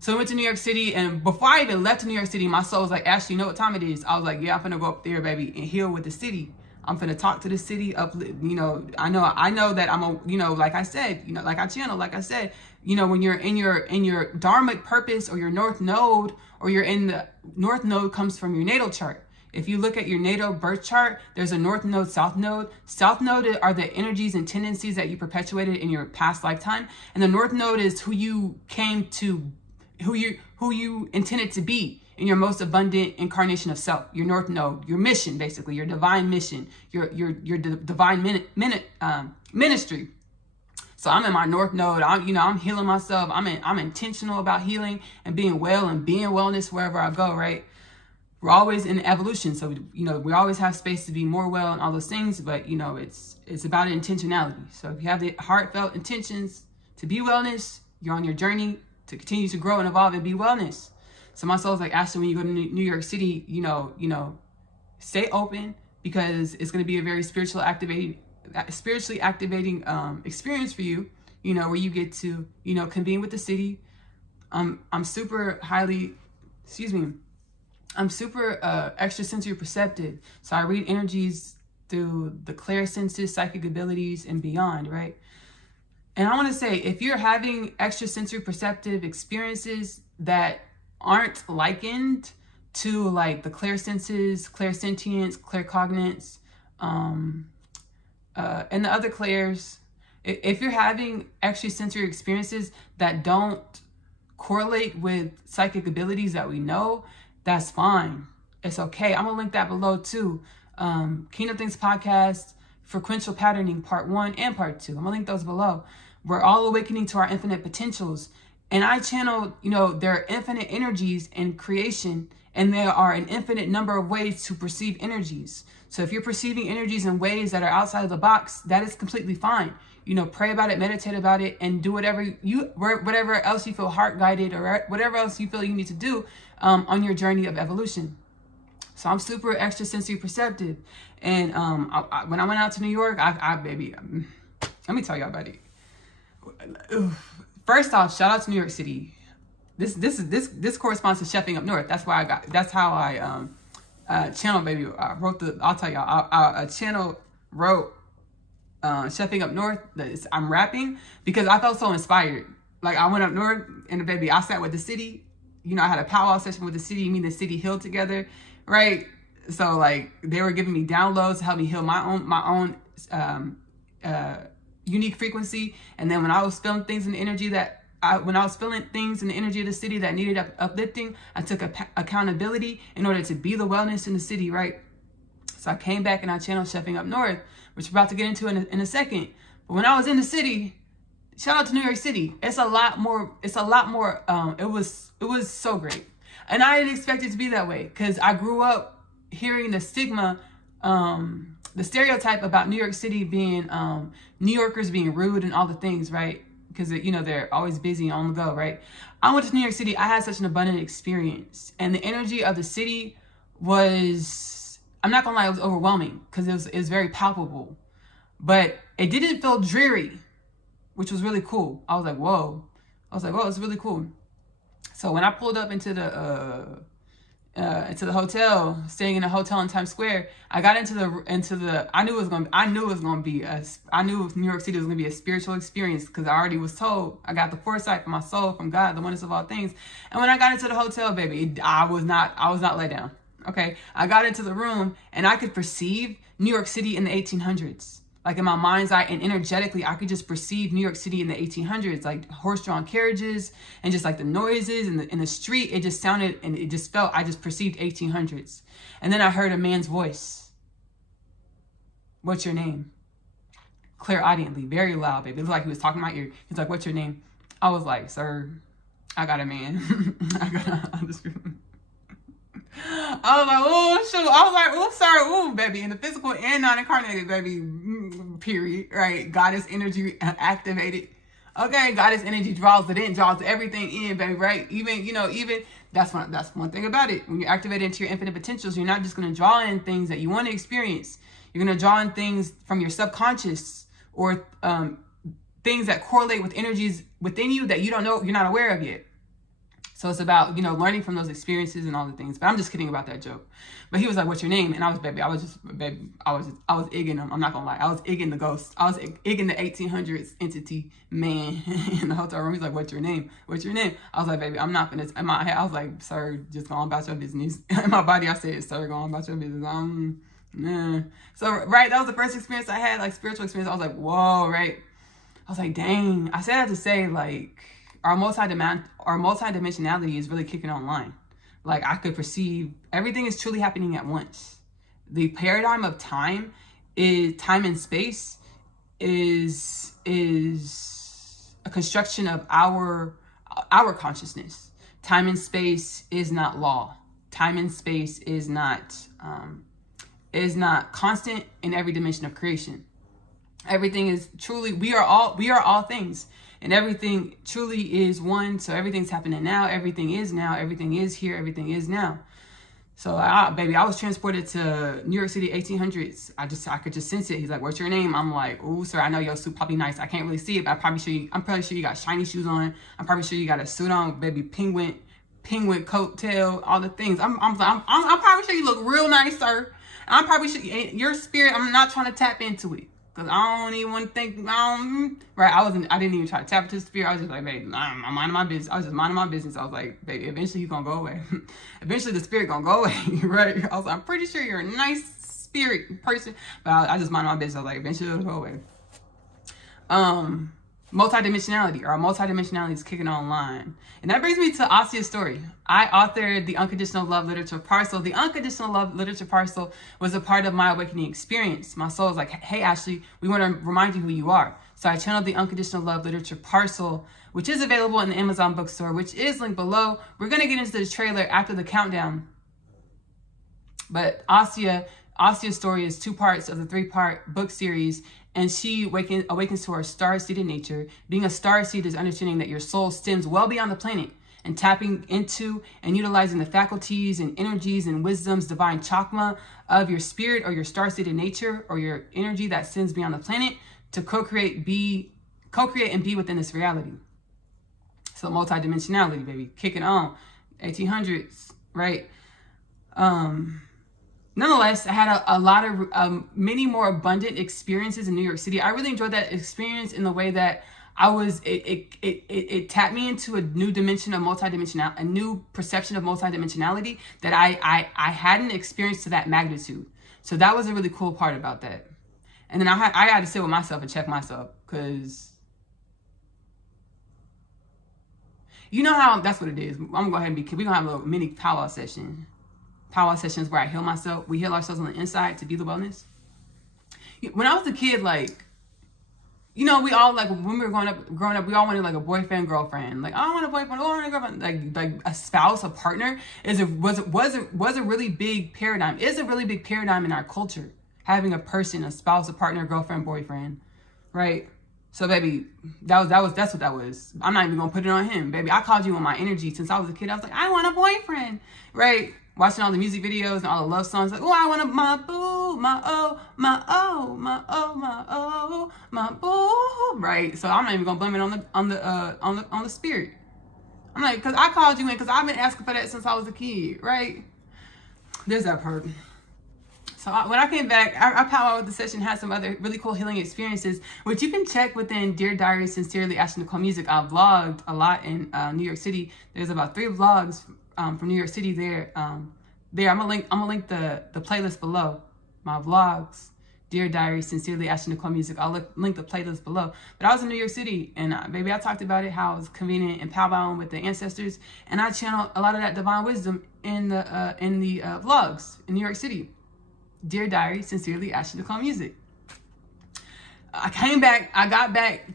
So I went to New York City, and before I even left to New York City, my soul was like, Ashley, you know what time it is? I was like, yeah, I'm finna go up there, baby, and heal with the city. I'm finna talk to the city, you know, I know that I'm a, you know, like I said, you know, like I channel, like I said, you know, when you're in your dharmic purpose, or your north node, or you're in the north node comes from your natal chart. If you look at your natal birth chart, there's a north node, south node. South node are the energies and tendencies that you perpetuated in your past lifetime. And the north node is who you came to, who you intended to be in your most abundant incarnation of self. Your north node, your mission, basically, your divine mission, your divine ministry. So I'm in my north node. I'm healing myself. I'm intentional about healing and being well and being wellness wherever I go, right? We're always in evolution. So, you know, we always have space to be more well and all those things, but, you know, it's about intentionality. So if you have the heartfelt intentions to be wellness, you're on your journey to continue to grow and evolve and be wellness. So my soul's like, Ashley, when you go to New York City, you know, stay open, because it's going to be a very spiritually activating experience for you, you know, where you get to, you know, convene with the city. I'm super extrasensory perceptive. So I read energies through the clairsenses, psychic abilities, and beyond, right? And I want to say, if you're having extrasensory perceptive experiences that aren't likened to like the clairsenses, clairsentience, claircognizance, and the other clairs, if you're having extrasensory experiences that don't correlate with psychic abilities that we know, that's fine. It's okay. I'm gonna link that below too. Kingdom Things Podcast, Frequential Patterning Part 1 and Part 2. I'm gonna link those below. We're all awakening to our infinite potentials. And I channel, you know, there are infinite energies in creation, and there are an infinite number of ways to perceive energies. So if you're perceiving energies in ways that are outside of the box, that is completely fine. You know, pray about it, meditate about it, and do whatever else you feel heart guided, or whatever else you feel you need to do on your journey of evolution. So I'm super extrasensory perceptive. And when I went out to New York, baby, let me tell y'all about it. First off, shout out to New York City. This corresponds to Chefing Up North. That's how I channel, baby. I'll tell y'all. Channel wrote Chefing Up North. I'm rapping because I felt so inspired. Like, I went up north, and baby, I sat with the city. You know, I had a powwow session with the city. Me and the city healed together, right? So like, they were giving me downloads to help me heal my own unique frequency. And then when I was feeling things in the energy when I was feeling things in the energy of the city that needed uplifting, I took accountability in order to be the wellness in the city, right? So I came back and I channeled Chefing Up North, which we're about to get into in a second. But when I was in the city, shout out to New York City. It was so great. And I didn't expect it to be that way, because I grew up hearing the stigma, the stereotype about New York City being, New Yorkers being rude and all the things, right? Because, you know, they're always busy and on the go, right? I went to New York City. I had such an abundant experience. And the energy of the city was, I'm not going to lie, it was overwhelming, because it was very palpable. But it didn't feel dreary, which was really cool. I was like, whoa, it's really cool. So when I pulled up into the hotel, staying in a hotel in Times Square, I got into the I knew New York City was gonna be a spiritual experience, because I already was told. I got the foresight from my soul, from God, the oneness of all things. And when I got into the hotel, baby, I was not let down. Okay, I got into the room and I could perceive New York City in the 1800s. Like, in my mind's eye and energetically, I could just perceive New York City in the 1800s, like horse-drawn carriages and just like the noises in the street. It just sounded, and it just felt, I just perceived 1800s. And then I heard a man's voice. What's your name? Clairaudiently, very loud, baby. It looked like he was talking in my ear. He's like, what's your name? I was like, sir, I got a man. I got a I was like, oh, shoot. I was like, oh, sorry, oh, baby. In the physical and non-incarnated, baby, period, right? Goddess energy activated. Okay, goddess energy draws it in, draws everything in, baby, right? Even that's one thing about it. When you're activated into your infinite potentials, you're not just going to draw in things that you want to experience. You're going to draw in things from your subconscious, or things that correlate with energies within you that you don't know, you're not aware of yet. So it's about, you know, learning from those experiences and all the things. But I'm just kidding about that joke. But he was like, what's your name? And I was igging him. I'm not gonna lie. I was igging the ghost. I was igging the 1800s entity man in the hotel room. He's like, what's your name? What's your name? I was like, baby, I'm not gonna, in my head, I was like, sir, just go on about your business. In my body, I said, sir, go on about your business. Nah. So, right, that was the first experience I had, like spiritual experience. I was like, whoa, right? I was like, dang. I said that to say, like, our multidimensionality is really kicking online. Like, I could perceive everything is truly happening at once. The paradigm of time and space is a construction of our consciousness. Time and space is not law. Time and space is not constant in every dimension of creation. Everything is truly, we are all things, and everything truly is one. So everything's happening now. Everything is now. Everything is here. Everything is now. So baby, I was transported to New York City 1800s. I could just sense it. He's like, what's your name? I'm like, oh, sir, I know your suit probably nice. I can't really see it, but I'm probably sure you got shiny shoes on. I'm probably sure you got a suit on, baby, penguin coat tail, all the things. I'm probably sure you look real nice, sir. I'm probably sure your spirit, I'm not trying to tap into it. Cause I don't even want to think, right? I didn't even try to tap into the spirit. I was just like, babe, I'm minding my business. I was just minding my business. I was like, babe, eventually he's gonna go away. Eventually the spirit gonna go away, right? I was like, I'm pretty sure you're a nice spirit person, but I just minded my business. I was like, eventually it'll go away. Multidimensionality, or multidimensionality is kicking online. And that brings me to Asia's story. I authored the Unconditional Love Literature Parcel. The Unconditional Love Literature Parcel was a part of my awakening experience. My soul was like, hey, Ashley, we want to remind you who you are. So I channeled the Unconditional Love Literature Parcel, which is available in the Amazon bookstore, which is linked below. We're going to get into the trailer after the countdown. But Asia's story is 2 parts of the 3-part book series. And she awakens to her star-seeded nature. Being a star-seed is understanding that your soul stems well beyond the planet, and tapping into and utilizing the faculties and energies and wisdoms, divine chakma of your spirit or your star-seeded nature or your energy that stems beyond the planet to co-create and be within this reality. So multidimensionality, baby, kicking on, 1800s, right? Nonetheless, I had a lot of many more abundant experiences in New York City. I really enjoyed that experience in the way that it tapped me into a new dimension of multidimensionality, a new perception of multidimensionality that I hadn't experienced to that magnitude. So that was a really cool part about that. And then I had to sit with myself and check myself, because you know how that's what it is. I'm gonna go ahead and we're gonna have a little mini powwow session. Powwow sessions where I heal myself. We heal ourselves on the inside to be the wellness. When I was a kid, like, you know, we all, like, when we were growing up, we all wanted like a boyfriend, girlfriend. Like, I want a boyfriend, I want a girlfriend. Like a spouse, a partner was a really big paradigm. Is a really big paradigm in our culture. Having a person, a spouse, a partner, girlfriend, boyfriend, right? So, baby, that's what that was. I'm not even gonna put it on him, baby. I called you on my energy since I was a kid. I was like, I want a boyfriend, right? Watching all the music videos and all the love songs, like, oh, I want my boo, my oh, my oh, my oh, my oh, my boo, right? So I'm not even gonna blame it on the spirit. I'm like, cause I called you in, cause I've been asking for that since I was a kid, right? There's that part. So when I came back, I powwow with the session, had some other really cool healing experiences, which you can check within Dear Diary, Sincerely, Ashley Nicole Music. I vlogged a lot in New York City. There's about 3 vlogs from New York City there. I'm gonna link the playlist below. My vlogs, Dear Diary, Sincerely, Ashley Nicole Music. I'll link the playlist below. But I was in New York City, and baby, I talked about it, how I was convening and powwowing with the ancestors, and I channeled a lot of that divine wisdom in the vlogs in New York City. Dear Diary, Sincerely, Ashley Nicole Music. I came back. I got back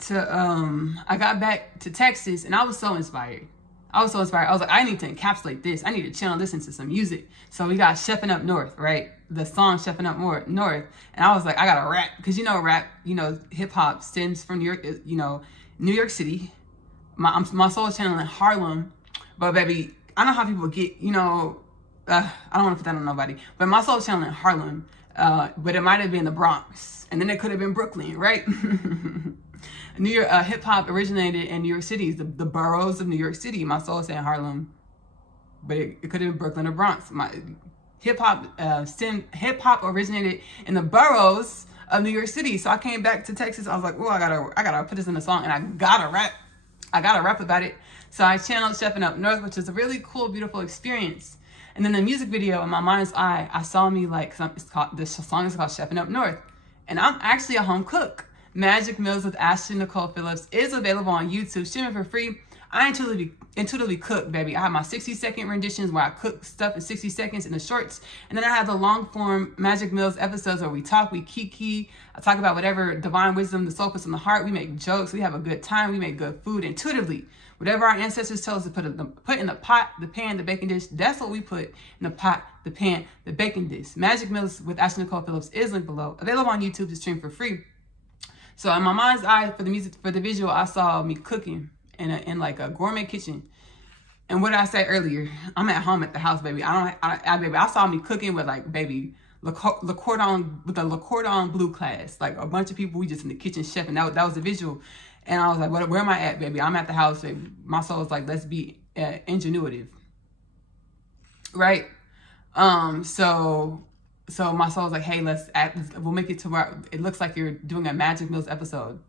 to Texas, and I was so inspired. I was like, I need to encapsulate this. I need to channel this into some music. So we got Chefing Up North, right? The song Chefing Up North. And I was like, I got to rap. Because, rap, hip hop stems from New York City. My soul is channeling Harlem. But, baby, I know how people get, I don't want to put that on nobody. But my soul is channeling Harlem. But it might have been the Bronx. And then it could have been Brooklyn, right? New York hip hop originated in New York City, the boroughs of New York City. My soul is saying Harlem, but it could have been Brooklyn or Bronx. My hip hop originated in the boroughs of New York City. So I came back to Texas. I was like, oh, I gotta put this in a song, and I gotta rap about it. So I channeled Chefing Up North, which is a really cool, beautiful experience. And then the music video, in my mind's eye, I saw me like, this song is called Chefing Up North. And I'm actually a home cook. Magic Meals with Nicole Phillips is available on YouTube, streaming for free. I intuitively cook, baby. I have my 60-second renditions where I cook stuff in 60 seconds in the shorts. And then I have the long form Magic Meals episodes where we talk, we kiki. I talk about whatever divine wisdom, the soul puts in the heart. We make jokes. We have a good time. We make good food intuitively. Whatever our ancestors tell us to put in the pot, the pan, the baking dish, that's what we put in the pot, the pan, the baking dish. Magic Meals with Nicole Phillips is linked below. Available on YouTube to stream for free. So in my mind's eye, for the visual, I saw me cooking in like a gourmet kitchen. And what did I say earlier? I'm at home at the house, baby. I saw me cooking with like, baby, Le Cordon Bleu class. Like a bunch of people, we just in the kitchen chefing. That was the visual. And I was like, where am I at, baby? I'm at the house, baby. My soul was like, let's be ingenuitive. Right? So my soul was like, hey, we'll make it to where it looks like you're doing a Magic Meals episode,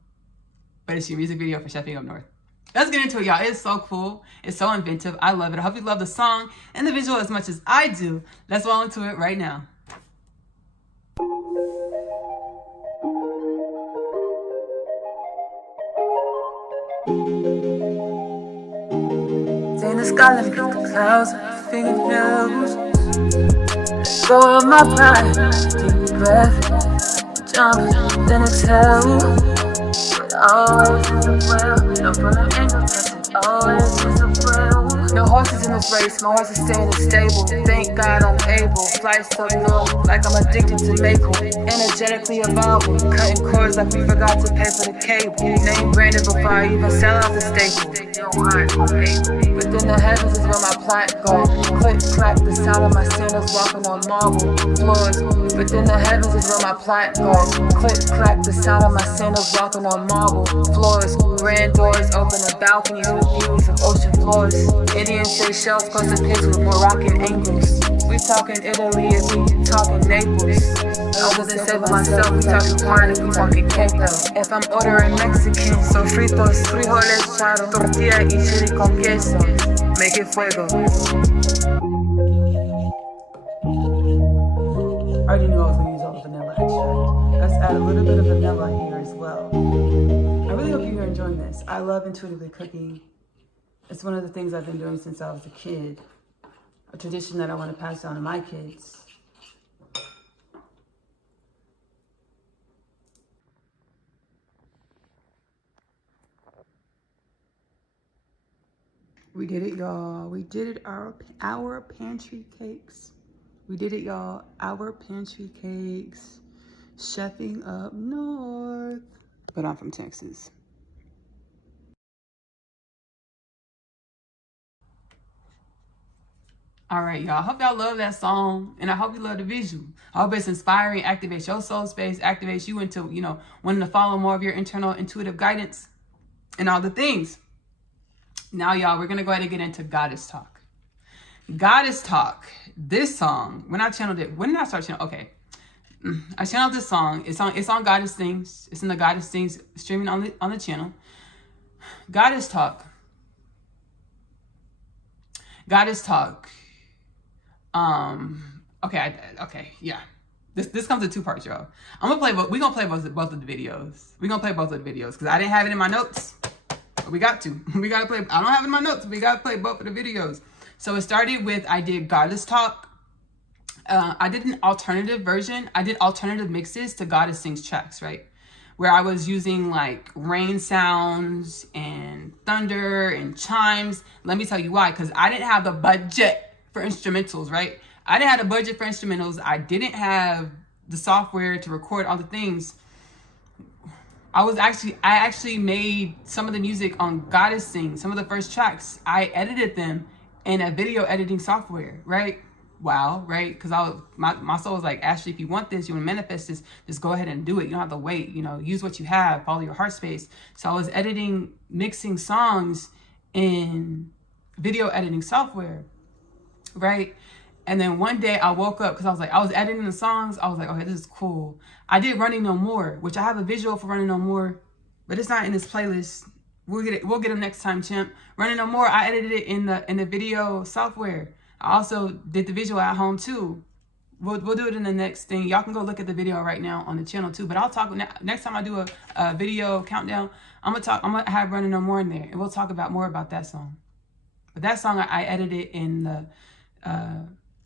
but it's your music video for Chefing Up North. Let's get into it, y'all. It's so cool. It's so inventive. I love it. I hope you love the song and the visual as much as I do. Let's roll into it right now. In the sky, let me get the clouds, fingernails. Let go of my pride, deep breath, jump, then exhale. But always is a well, no from the angels, but it always is a well. No horses in this race, my horse is staying stable. Thank God I'm able, flights up north, like I'm addicted to maple. Energetically evolving, cutting cords like we forgot to pay for the cable. Name branded before I even sell out the staple. Within the heavens is where my plot goes. Click, clack, the sound of my sandals walking on marble floors. Within the heavens is where my plot goes. Click, clack, the sound of my sandals walking on marble floors. Grand doors open the balconies with views of ocean floors. Indians say shells close to pits with Moroccan angles. We talking Italy if we talking Naples. I wasn't saving myself, we talking wine if we talking Cato. If I'm ordering Mexican, so fritos, frijoles, charo, tortilla y chili con queso. Make it fuego. I already knew I was going to use all the vanilla extract. Let's add a little bit of vanilla here as well. I really hope you're enjoying this. I love intuitively cooking. It's one of the things I've been doing since I was a kid. A tradition that I want to pass down to my kids. We did it, y'all. We did it, our pantry cakes. We did it, y'all. Our pantry cakes. Chefing Up North. But I'm from Texas. All right, y'all. I hope y'all love that song, and I hope you love the visual. I hope it's inspiring, activates your soul space, activates you into, wanting to follow more of your internal intuitive guidance and all the things. Now, y'all, we're going to go ahead and get into Goddess Talk. Goddess Talk. This song, when I channeled it, when did I start channeling? Okay. I channeled this song. It's on Goddess Things. It's in the Goddess Things streaming on the channel. Goddess Talk. Goddess Talk. Okay, yeah. This comes in two parts, y'all. We're gonna play both of the videos. We're gonna play both of the videos because I didn't have it in my notes. But we got to. We gotta play. I don't have it in my notes. We gotta play both of the videos. So it started with, I did Goddess Talk. I did an alternative version. I did alternative mixes to Goddess Sings tracks, right? Where I was using like rain sounds and thunder and chimes. Let me tell you why. Because I didn't have the budget for instrumentals, right? I didn't have the budget for instrumentals. I didn't have the software to record all the things. I actually made some of the music on Goddess Sing, some of the first tracks. I edited them in a video editing software, right? Wow, right? Because my soul was like, Ashley, if you want this, you want to manifest this, just go ahead and do it. You don't have to wait, use what you have, follow your heart space. So I was mixing songs in video editing software. right? And then one day I woke up because I was editing the songs. I was like, okay, this is cool. I did Running No More, which I have a visual for Running No More, but it's not in this playlist. We'll get them next time, champ. Running No More, I edited it in the video software. I also did the visual at home too. We'll do it in the next thing. Y'all can go look at the video right now on the channel too. But I'll talk next time I do a video countdown. I'm gonna have Running No More in there, and we'll talk more about that song. But that song I edited in the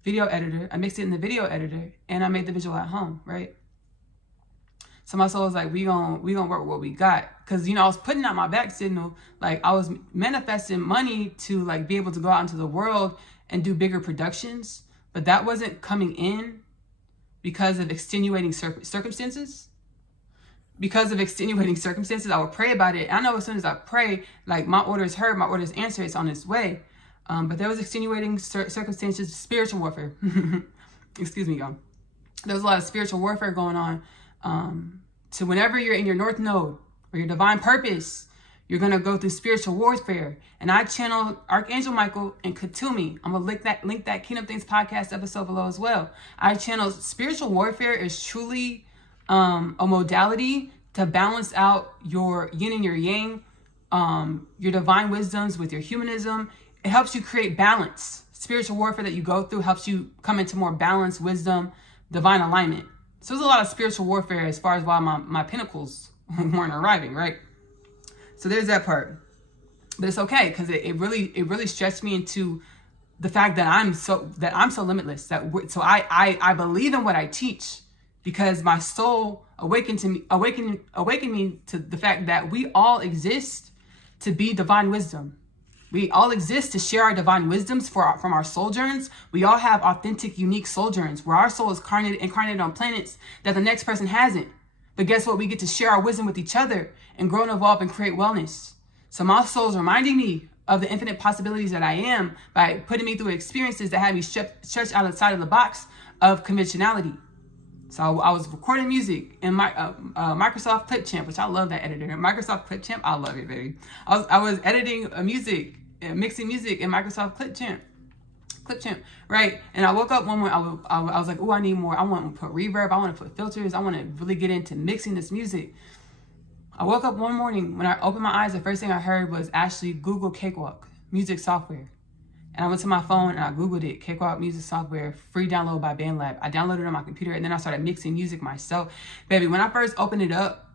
video editor. I mixed it in the video editor, and I made the visual at home, right? So my soul was like, we gonna work with what we got. Cause I was putting out my back signal. Like I was manifesting money to like be able to go out into the world and do bigger productions. But that wasn't coming in because of extenuating circumstances. Because of extenuating circumstances, I would pray about it. I know as soon as I pray, like my order is heard, my order is answered, it's on its way. But there was extenuating circumstances, spiritual warfare. Excuse me, y'all. There was a lot of spiritual warfare going on. So whenever you're in your North Node or your divine purpose, you're going to go through spiritual warfare. And I channel Archangel Michael and Hoomi. I'm going to link that Kingdom Things podcast episode below as well. I channel spiritual warfare is truly a modality to balance out your yin and your yang, your divine wisdoms with your humanism. It helps you create balance. Spiritual warfare that you go through helps you come into more balance, wisdom, divine alignment. So there's a lot of spiritual warfare as far as why my pinnacles weren't arriving, right? So there's that part. But it's okay because it really stretched me into the fact that I'm so limitless. So I believe in what I teach because my soul awakened me to the fact that we all exist to be divine wisdom. We all exist to share our divine wisdoms from our sojourns. We all have authentic, unique sojourns where our soul is incarnated on planets that the next person hasn't. But guess what? We get to share our wisdom with each other and grow and evolve and create wellness. So my soul is reminding me of the infinite possibilities that I am by putting me through experiences that have me stretched outside of the box of conventionality. So I was recording music in my Microsoft Clipchamp, which I love that editor. Microsoft Clipchamp, I love it, baby. I was editing music, mixing music in Microsoft Clipchamp, right? And I woke up one morning, I was like, oh, I need more. I want to put reverb. I want to put filters. I want to really get into mixing this music. I woke up one morning, when I opened my eyes, the first thing I heard was actually Google Cakewalk music software. And I went to my phone and I Googled it, Cakewalk music software, free download by BandLab. I downloaded it on my computer and then I started mixing music myself. Baby, when I first opened it up,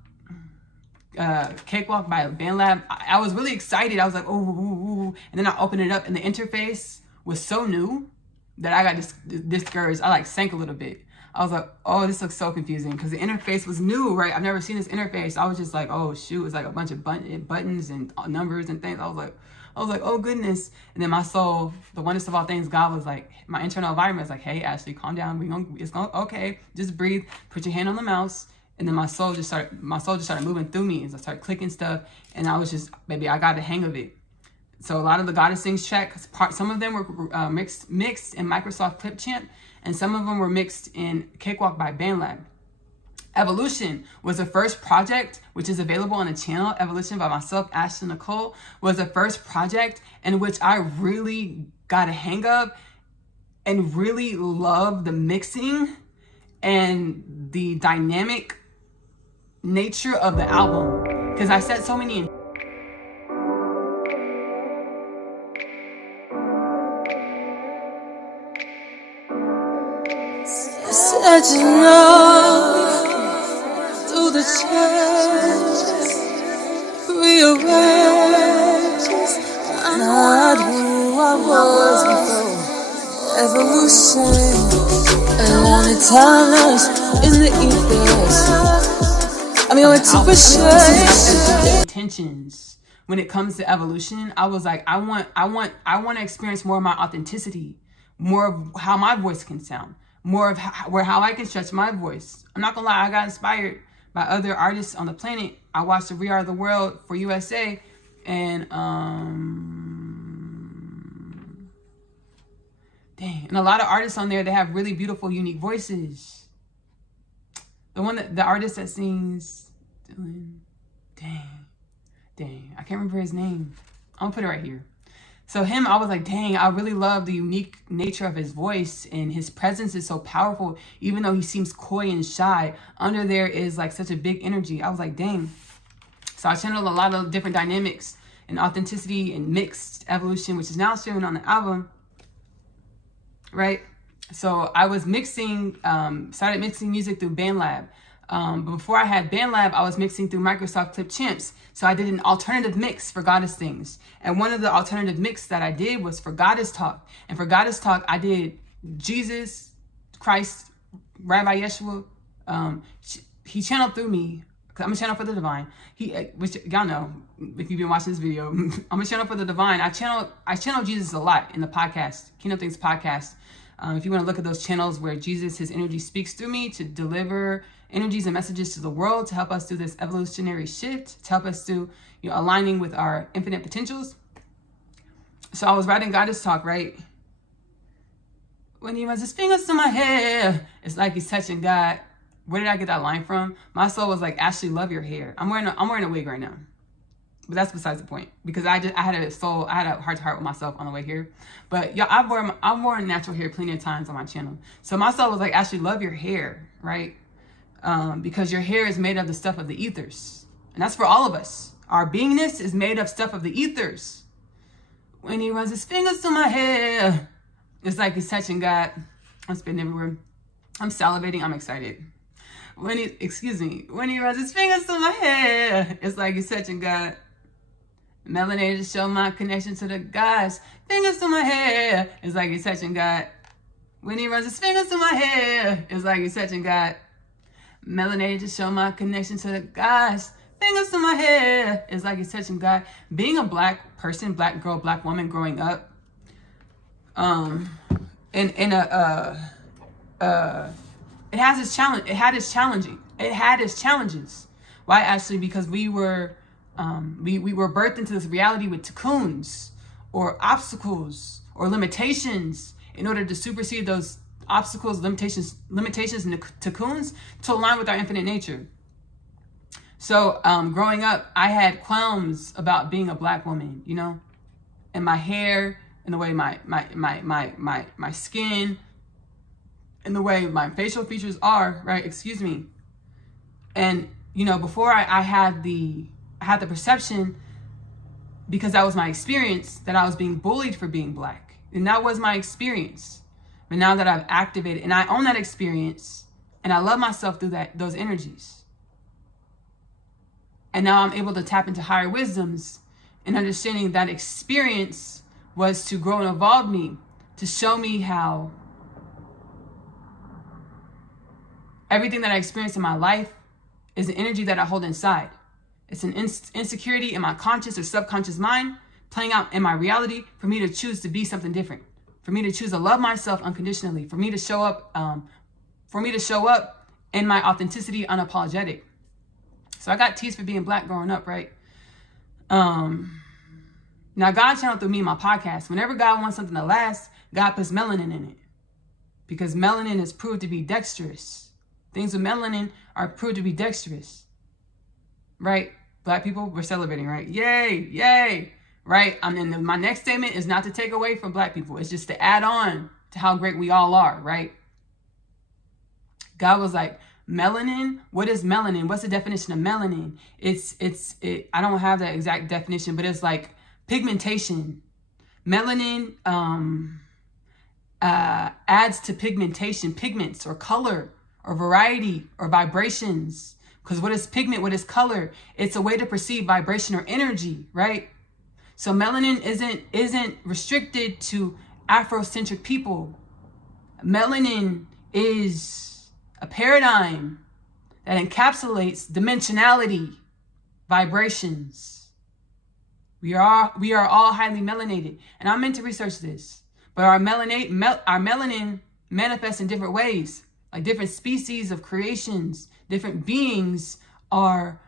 Cakewalk by BandLab, I was really excited. I was like, ooh. And then I opened it up and the interface was so new that I got discouraged. I sank a little bit. I was like, oh, this looks so confusing because the interface was new, right? I've never seen this interface. I was just like, oh shoot, it's like a bunch of buttons and numbers and things. I was like, oh goodness. And then my soul, the oneness of all things, God was like, my internal environment was like, hey, Ashley, calm down. Okay, just breathe. Put your hand on the mouse. And then my soul just started moving through me as I started clicking stuff. And I was just, baby, I got the hang of it. So a lot of the Goddess Sings tracks, some of them were mixed in Microsoft Clipchamp, and some of them were mixed in Cakewalk by BandLab. Evolution was the first project, which is available on the channel. Evolution by myself, Ashley Nicole, was the first project in which I really got a hang of and really loved the mixing and the dynamic nature of the album. Because I said so many Searching up through the changes, rearranges, not who I was before. Evolution, and eternals in the ethers. I mean, intuition. Intentions. When it comes to evolution, I was like, I want to experience more of my authenticity, more of how my voice can sound. More of how I can stretch my voice. I'm not gonna lie, I got inspired by other artists on the planet. I watched the We Are the World for USA, and and a lot of artists on there, they have really beautiful, unique voices. The artist that sings, dang, I can't remember his name. I'm gonna put it right here. So him, I was like, dang, I really love the unique nature of his voice, and his presence is so powerful. Even though he seems coy and shy, under there is like such a big energy. I was like, dang. So I channeled a lot of different dynamics and authenticity and mixed evolution, which is now sharing on the album, right? So I was mixing, started mixing music through BandLab. But before I had BandLab, I was mixing through Microsoft Clip Champs. So I did an alternative mix for Goddess Things. And one of the alternative mix that I did was for Goddess Talk. And for Goddess Talk, I did Jesus, Christ, Rabbi Yeshua. He channeled through me. I'm a channel for the divine. Which y'all know, if you've been watching this video, I'm a channel for the divine. I channel Jesus a lot in the podcast, Kingdom Things podcast. If you want to look at those channels where Jesus, his energy speaks through me to deliver energies and messages to the world, to help us do this evolutionary shift, to help us do, aligning with our infinite potentials. So I was writing Goddess Talk, right? When he runs his fingers to my hair, it's like he's touching God. Where did I get that line from? My soul was like, Ashley, love your hair. I'm wearing a wig right now. But that's besides the point, because I had a heart to heart with myself on the way here. But yeah, I've worn natural hair plenty of times on my channel. So my soul was like, Ashley, love your hair, right? Because your hair is made of the stuff of the ethers. And that's for all of us. Our beingness is made of stuff of the ethers. When he runs his fingers through my hair, it's like he's touching God. I'm spitting everywhere. I'm salivating. I'm excited. When he runs his fingers through my hair, it's like he's touching God. Melanated to show my connection to the gods. Fingers to my hair, it's like he's touching God. When he runs his fingers to my hair, it's like he's touching God. Melanated to show my connection to the gods. Fingers to my hair, it's like he's touching God. Being a black person, black girl, black woman growing up, it has its challenge. It had its challenges. Why, Ashley? Because we were birthed into this reality with cocoons or obstacles or limitations in order to supersede those obstacles, limitations and cocoons to align with our infinite nature. So growing up, I had qualms about being a black woman, and my hair and the way my skin and the way my facial features are, right? Excuse me. And, before I had the perception, because that was my experience, that I was being bullied for being black. And that was my experience. But now that I've activated and I own that experience and I love myself through those energies. And now I'm able to tap into higher wisdoms and understanding that experience was to grow and evolve me, to show me how everything that I experienced in my life is an energy that I hold inside. It's an insecurity in my conscious or subconscious mind playing out in my reality for me to choose to be something different, for me to choose to love myself unconditionally, for me to show up in my authenticity, unapologetic. So I got teased for being black growing up, right? Now God channeled through me in my podcast. Whenever God wants something to last, God puts melanin in it, because melanin is proved to be dexterous. Things with melanin are proved to be dexterous, right? Black people, we're celebrating, right? Yay, yay, right? My next statement is not to take away from black people. It's just to add on to how great we all are, right? God was like, melanin, what is melanin? What's the definition of melanin? I don't have that exact definition, but it's like pigmentation. Melanin adds to pigmentation, pigments or color or variety or vibrations. Because what is pigment? What is color? It's a way to perceive vibration or energy, right? So melanin isn't restricted to Afrocentric people. Melanin is a paradigm that encapsulates dimensionality, vibrations. We are all highly melanated, and I'm meant to research this. But our melanin manifests in different ways, like different species of creations. Different beings are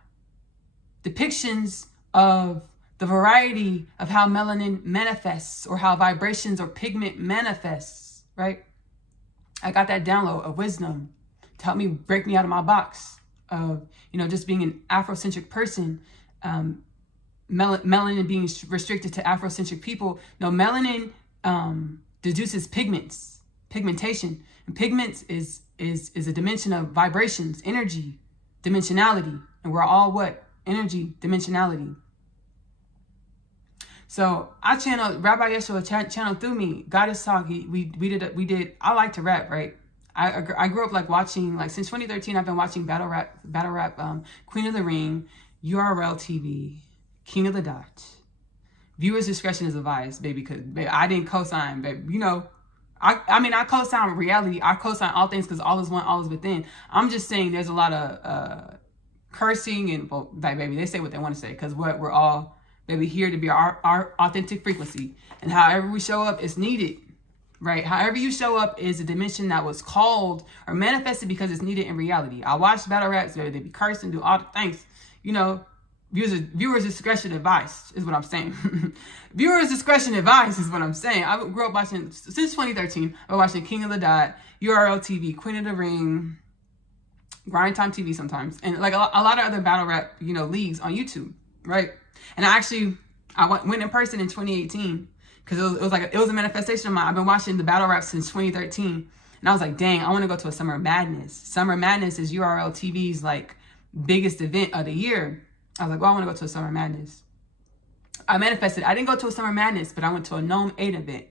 depictions of the variety of how melanin manifests, or how vibrations or pigment manifests, right? I got that download of wisdom to help me break me out of my box of, just being an Afrocentric person. melanin being restricted to Afrocentric people. No, melanin deduces pigmentation. And pigments is a dimension of vibrations, energy, dimensionality. And we're all what? Energy, dimensionality. So I channeled, Rabbi Yeshua channeled through me, Goddess Talk. We did, I like to rap, right? I grew up like watching, like since 2013, I've been watching battle rap, Queen of the Ring, URL TV, King of the Dot. Viewers' discretion is advised, baby, because I didn't co-sign, baby. You know, I mean, I co-sign reality. I co-sign all things because all is one, all is within. I'm just saying there's a lot of cursing and, well, like, baby, they say what they want to say because we're all, baby, here to be our authentic frequency. And however we show up is needed, right? However you show up is a dimension that was called or manifested because it's needed in reality. I watch battle raps, baby, they be cursing, do all the things, you know. Viewers' discretion advised is what I'm saying. Viewers' discretion advised is what I'm saying. I grew up watching, since 2013, I was watching King of the Dot, URL TV, Queen of the Ring, Grind Time TV sometimes, and like a lot of other battle rap, you know, leagues on YouTube, right? And I went in person in 2018 because it was a manifestation of mine. I've been watching the battle rap since 2013, and I was like, dang, I want to go to a Summer Madness. Summer Madness is URL TV's like biggest event of the year. I was like, well, I want to go to a Summer Madness. I manifested. I didn't go to a Summer Madness, but I went to a Gnome 8 event.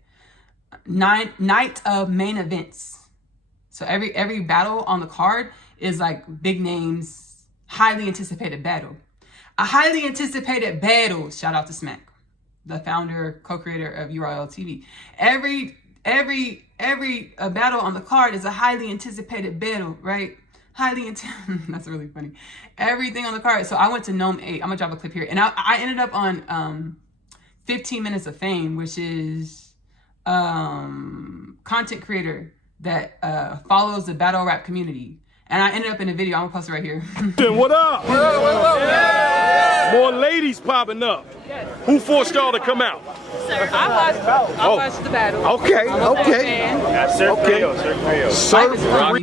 Night of main events. So every battle on the card is like big names, highly anticipated battle. A highly anticipated battle. Shout out to Smack, the founder, co-creator of URL TV. Every battle on the card is a highly anticipated battle, right? That's really funny. Everything on the card. So I went to Gnome 8. I'm gonna drop a clip here. And I ended up on 15 Minutes of Fame, which is content creator that follows the battle rap community. And I ended up in a video. I'm gonna post it right here. What up? What up? Yeah. More ladies popping up. Yes. Who forced y'all to come out? Sir, I watched the battle. Okay.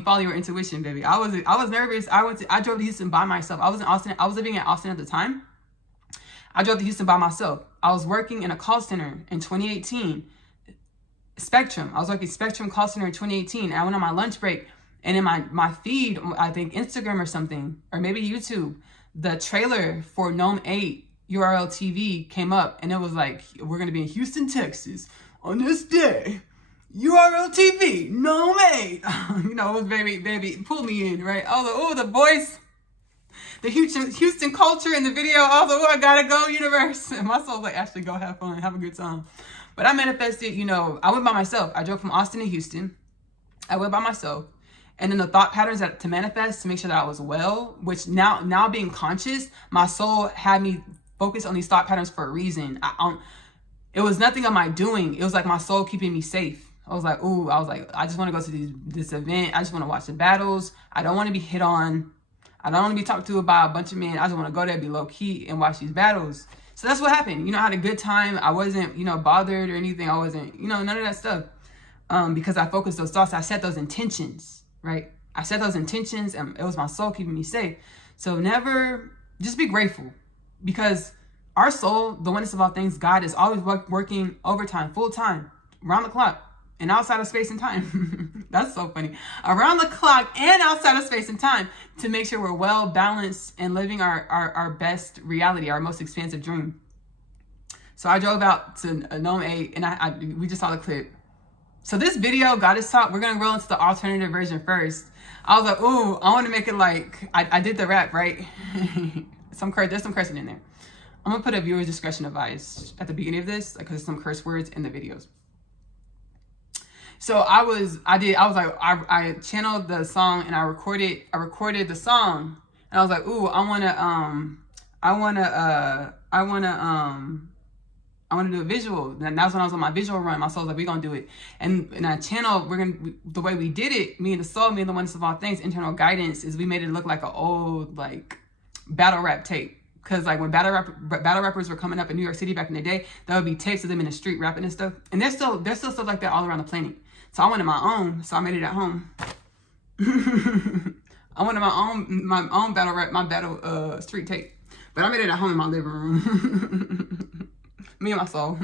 Follow your intuition, baby. I was nervous. I drove to Houston by myself. I was in Austin. I was living in Austin at the time. I drove to Houston by myself. I was working in a call center in 2018. Spectrum. I was working Spectrum call center in 2018. I went on my lunch break, and in my feed, I think Instagram or something, or maybe YouTube, the trailer for Gnome 8 URL TV came up, and it was like, we're gonna be in Houston, Texas on this day. URL TV, Gnome 8. You know, it was baby, pull me in, right? I was like, oh, the voice, the Houston culture in the video. I was like, oh, I gotta go, universe. And my soul's like, Ashley, go have fun, have a good time. But I manifested, you know, I went by myself. I drove from Austin to Houston. I went by myself. And then the thought patterns to manifest, to make sure that I was well, which now being conscious, my soul had me focus on these thought patterns for a reason. It was nothing of my doing. It was like my soul keeping me safe. I was like, I just want to go to this event. I just want to watch the battles. I don't want to be hit on. I don't want to be talked to by a bunch of men. I just want to go there, be low key, and watch these battles. So that's what happened. You know, I had a good time. I wasn't, you know, bothered or anything. I wasn't, you know, none of that stuff. Because I focused those thoughts. I set those intentions, right? I set those intentions, and it was my soul keeping me safe. So never, just be grateful. Because our soul, the oneness of all things, God, is always working overtime, full time, around the clock, and outside of space and time. That's so funny. Around the clock and outside of space and time to make sure we're well balanced and living our best reality, our most expansive dream. So I drove out to Gnome 8, and we just saw the clip. So this video, Goddess Talk, we're going to roll into the alternative version first. I was like, ooh, I want to make it like, I did the rap, right? There's some cursing in there. I'm gonna put a viewer's discretion advised at the beginning of this, because there's some curse words in the videos. So I channeled the song, and I recorded the song, and I was like, ooh, I want to do a visual. And that's when I was on my visual run. My soul's like, we're gonna do it. And in our channel, the way we did it, me and the soul, me and the oneness of all things, internal guidance, is we made it look like an old like battle rap tape. Because like when battle rappers were coming up in New York City back in the day, there would be tapes of them in the street rapping and stuff. And there's still stuff like that all around the planet. So I wanted my own, so I made it at home. I wanted my own battle rap, my battle street tape. But I made it at home in my living room. Me and my soul.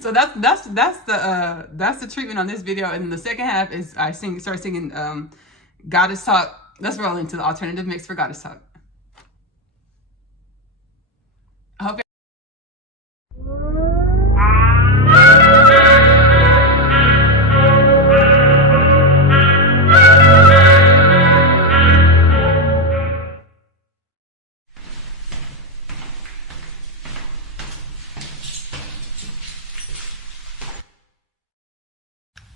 So that's the treatment on this video. And the second half is I start singing Goddess Talk. Let's roll into the alternative mix for Goddess Talk. I hope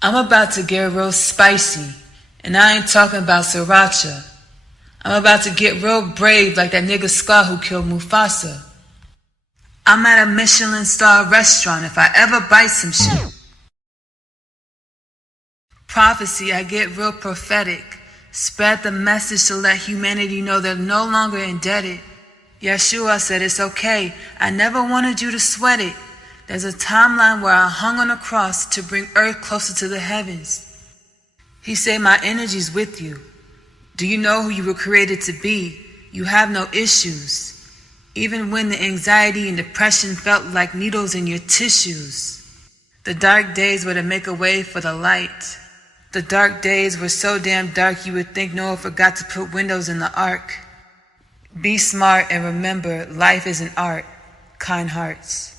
I'm about to get real spicy, and I ain't talking about sriracha. I'm about to get real brave like that nigga Scar who killed Mufasa. I'm at a Michelin star restaurant if I ever bite some shit. Prophecy, I get real prophetic. Spread the message to let humanity know they're no longer indebted. Yeshua said it's okay, I never wanted you to sweat it. There's a timeline where I hung on a cross to bring earth closer to the heavens. He said my energy's with you. Do you know who you were created to be? You have no issues. Even when the anxiety and depression felt like needles in your tissues. The dark days were to make a way for the light. The dark days were so damn dark you would think Noah forgot to put windows in the ark. Be smart and remember, life is an art. Kind hearts.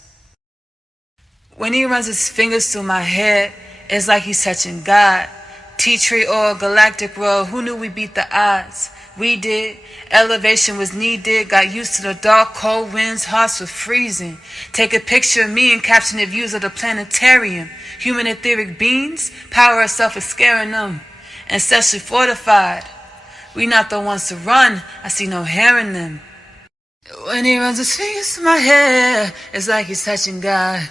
When he runs his fingers through my head, it's like he's touching God. Tea tree oil, galactic roll, who knew we beat the odds? We did. Elevation was needed. Got used to the dark, cold winds, hearts were freezing. Take a picture of me and caption the views of the planetarium. Human etheric beings, power itself is scaring them. Ancestrally fortified. We not the ones to run. I see no hair in them. When he runs his fingers through my hair, it's like he's touching God.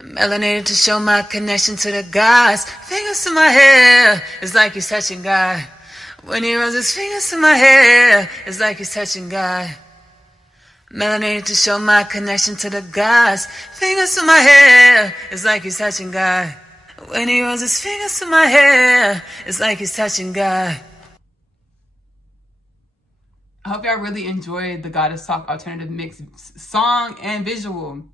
Melanated to show my connection to the gods. Fingers to my hair, it's like he's touching God. When he runs his fingers to my hair, it's like he's touching God. Melanated to show my connection to the gods. Fingers to my hair, it's like he's touching God. When he runs his fingers to my hair, it's like he's touching God. I hope y'all really enjoyed the Goddess Talk alternative mix song and visual.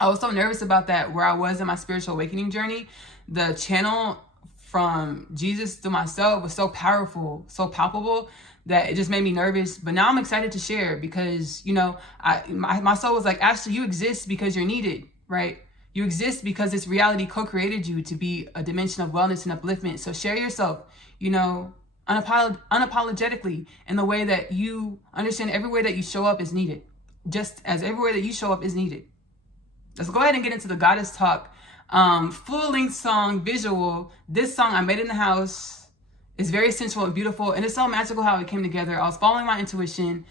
I was so nervous about that, where I was in my spiritual awakening journey. The channel from Jesus to myself was so powerful, so palpable, that it just made me nervous. But now I'm excited to share because, you know, my soul was like, Ashley, you exist because you're needed, right? You exist because this reality co-created you to be a dimension of wellness and upliftment. So share yourself, you know, unapologetically, in the way that you understand everywhere that you show up is needed, just as everywhere that you show up is needed. Let's go ahead and get into the Goddess Talk full-length song visual. This song I made in the house. It's very sensual and beautiful, and it's so magical how it came together. I was following my intuition,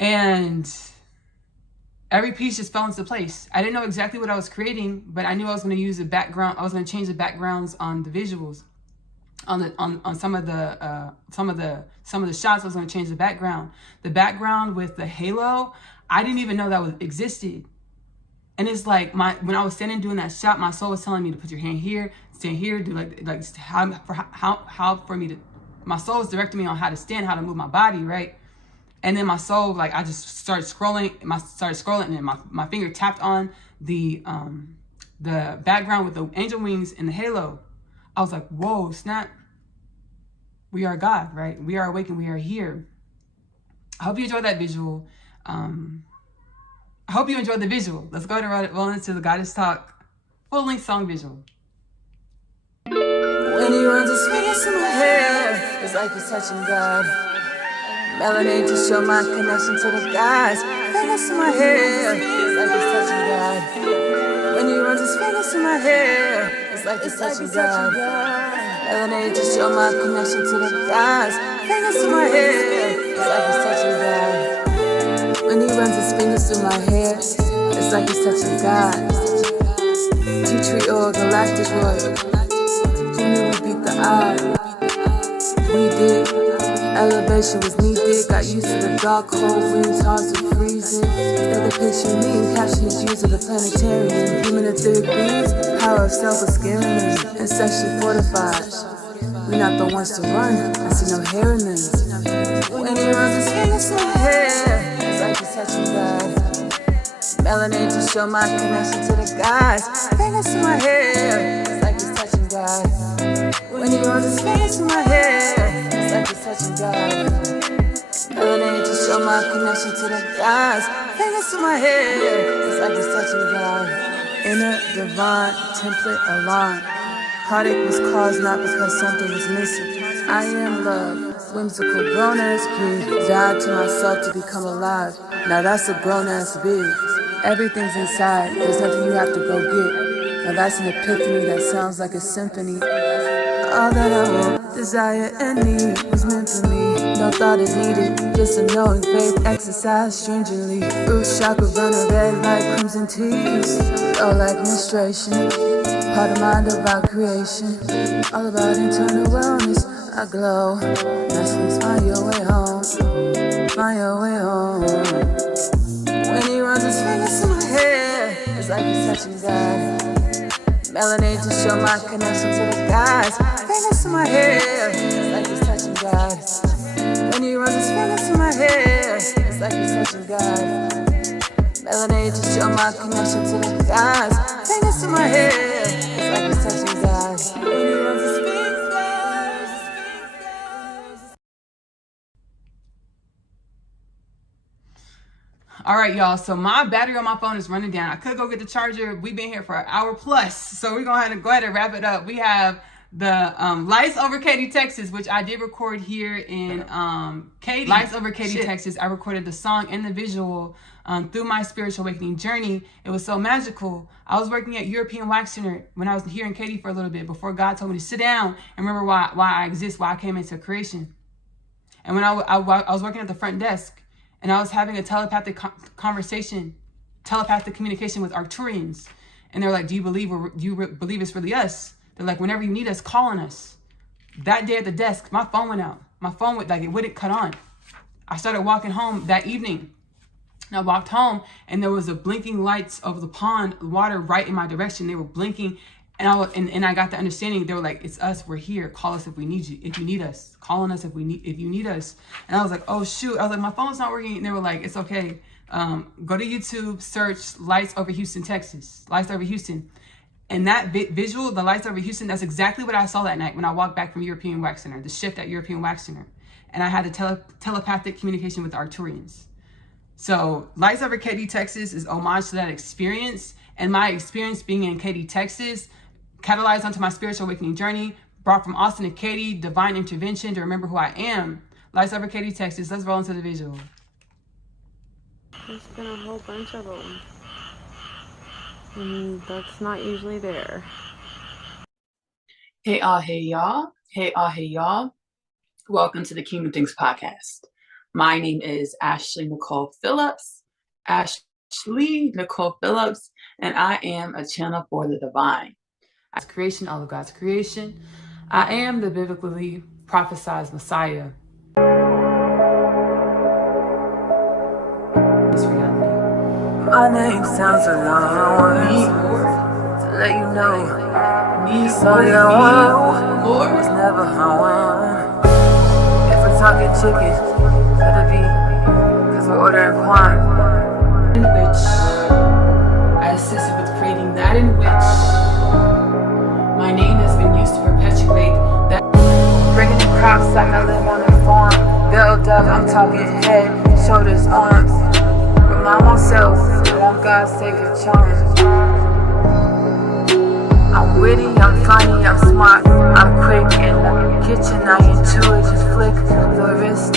and every piece just fell into place. I didn't know exactly what I was creating, but I knew I was going to use the background. I was going to change the backgrounds on the visuals, on some of the shots. I was going to change the background. The background with the halo, I didn't even know that existed. And it's like when I was standing doing that shot, my soul was telling me to put your hand here, stand here, do how for me to. My soul was directing me on how to stand, how to move my body, right? And then my soul, like, I just started scrolling. And then my finger tapped on the background with the angel wings and the halo. I was like, whoa, snap! We are God, right? We are awakened. We are here. I hope you enjoyed that visual. I hope you enjoyed the visual. Let's go ahead and roll into the Goddess Talk full-length song visual. When he runs his fingers through my hair, it's like he's touching God. Melanated to show my connection to the gods. Fingers to my hair, it's like he's touching God. When he runs his fingers through my hair, it's like he's touching God. Melanated to show my connection to the gods. Fingers to my hair, it's like he's touching God. When he runs his fingers through my hair, it's like he's touching God. Tea tree oil, galactic royal. Who knew we beat the odds? We did. Elevation was needed. Got used to the dark, cold winds, hearts were freezing. Take a picture of me and caption his views of the planetarium. Human etheric beings, power of self was scaring them. Ancestrally fortified. We not the ones to run. I see no hair in them. When he runs his fingers through my hair, touching God. Melanin to show my connection to the gods. Fingers to my hair, it's like he's touching God. When he rolls his fingers to my hair, it's like he's touching God. Melanin to show my connection to the gods. Fingers to my hair, it's like he's touching God. Inner divine template alarm. Heartache was caused not because something was missing. I am love, whimsical grown-ass kid. Died to myself to become alive. Now that's a grown-ass big. Everything's inside, there's nothing you have to go get. Now that's an epiphany that sounds like a symphony. All that I want, desire, and need was meant for me. No thought is needed, just a knowing faith exercise stringently. Root chakra running red like crimson tears. Low like menstruation, part of my divine creation. All about internal wellness, I glow. Nice, find your way home, find your way home. When he runs his fingers to my hair, it's like he's touching God. Melanin to show my connection to the gods. Fingers to my hair, it's like he's touching God. When he runs his fingers to my hair, it's like he's touching God. Melanin to show my connection to the gods. Fingers to my hair, it's like he's touching God. When he runs his fingers. All right, y'all. So my battery on my phone is running down. I could go get the charger. We've been here for an hour plus. So we're going to go ahead and wrap it up. We have the Lights Over Katy, Texas, which I did record here in Katy. Lights Over Katy, Texas. I recorded the song and the visual through my spiritual awakening journey. It was so magical. I was working at European Wax Center when I was here in Katy for a little bit before God told me to sit down and remember why I exist, why I came into creation. And when I was working at the front desk, and I was having a telepathic telepathic communication with Arcturians. And they're like, do you believe it's really us? They're like, whenever you need us, call on us. That day at the desk, my phone went out. My phone it wouldn't cut on. I started walking home that evening. And I walked home and there was a blinking lights over the pond, water right in my direction. They were blinking. And I got the understanding. They were like, it's us, we're here. Call us if we need you. If you need us, call on us if you need us. And I was like, oh shoot. I was like, my phone's not working. And they were like, it's okay. Go to YouTube, search Lights Over Houston, Texas. Lights Over Houston. And that visual, the Lights Over Houston, that's exactly what I saw that night when I walked back from European Wax Center, the shift at European Wax Center. And I had a telepathic communication with the Arcturians. So Lights Over Katy, Texas is homage to that experience. And my experience being in Katy, Texas, catalyzed onto my spiritual awakening journey, brought from Austin to Katy, divine intervention to remember who I am. Lights Over Katy, Texas. Let's roll into the visual. There's been a whole bunch of them. And that's not usually there. Hey y'all. Hey y'all. Welcome to the Kingdom Things podcast. My name is Ashley Nicole Phillips. Ashley Nicole Phillips, and I am a channel for the divine. As creation, all of God's creation. I am the biblically prophesied Messiah. This reality. My name sounds a lot to let you know. So your one was never home. If we're talking chicken, let it be, cause we're ordering corn. In which I assisted with creating that in which my name has been used to perpetuate that. Bringing the crops like I live on a farm. Built up, I'm talking head, shoulders, arms. Remind myself that I'm God's sacred charm. I'm witty, I'm funny, I'm smart, I'm quick. In the kitchen, I intuit, just flick the wrist.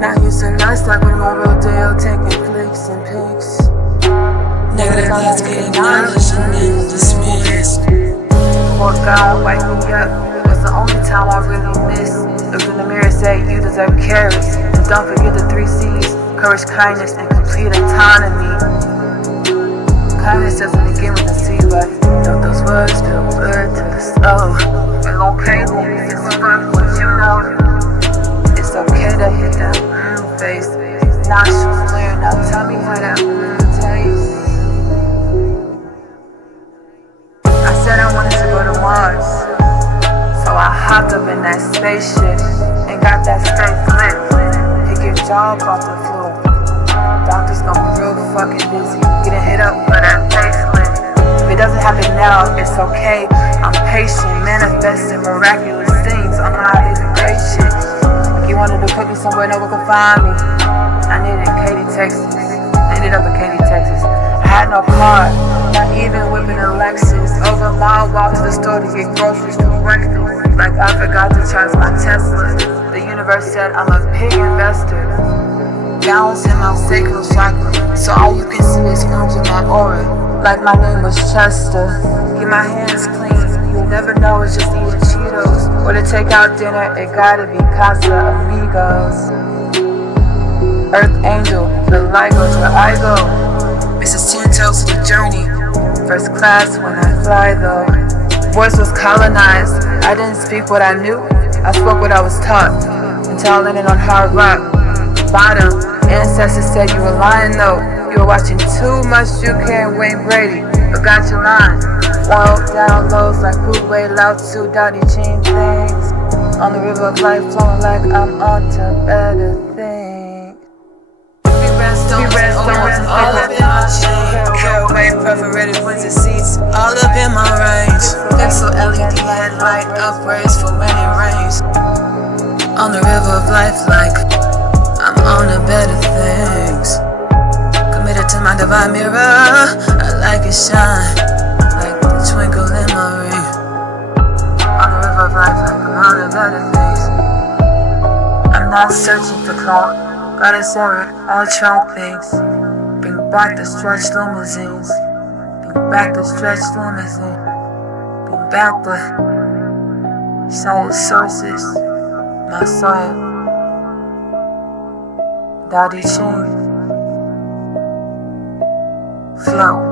Not using nice like when on Rodeo, taking flicks and pics. Negative thoughts get acknowledged and then dismissed. Before God wake me up, it was the only time I really missed. Looked in the mirror, say you deserve carrots. And don't forget the 3 C's, courage, kindness, and complete autonomy. Kindness doesn't begin with a C, but don't those words feel good to the soul. And okay, if it's fuck what you know, it's okay to hit that face. Nostrils clear, now tell me how that tastes. I said I wanted to go to Mars, so I hopped up in that spaceship and got that straight flip. Pick your jaw off the floor. gonna be real fucking busy. Getting hit up for that facelift. If it doesn't happen now, it's okay. I'm patient, manifesting miraculous things. I'm not even great shit. Like you wanted to put me somewhere no one could find me. I needed Katy, Texas. Ended up in Katy, Texas. I had no car, not even whipping a Lexus. Over a mile walk to the store to get groceries for breakfast. Like I forgot to charge my Tesla. The universe said I'm a big investor. Balance in my sacral chakra, so all you can see is orange in my aura. Like my name was Chester. Get my hands clean, you'll never know it's just eating Cheetos. Or to take out dinner, it gotta be Casa Amigos. Earth Angel, the light goes where I go. Mrs. 10 Toes to the journey. First class when I fly though. Voice was colonized, I didn't speak what I knew, I spoke what I was taught. Until I landed on hard rock. Bottom, ancestors said you were lying though. You were watching too much UK and Wayne Brady, but got your line. Low, down lows like Wu Wei, Lao Tzu, Dottie Chain things. On the river of life flowing like I'm on to better things. All up in my chain, Caraway perforated winter seats, all up in my range. Pixel LED headlight upgrades for when it rains. On the river of life like I'm on to better things. Committed to my divine mirror, I like it shine, like the twinkle in my ring. On the river of life like I'm on to better things. I'm not searching for clout, gotta serve it, I'll try things. Bring back the stretched limousines. Bring back the stretched limousine. Bring back the solid sources. My soil. Dottie Chain. Flow.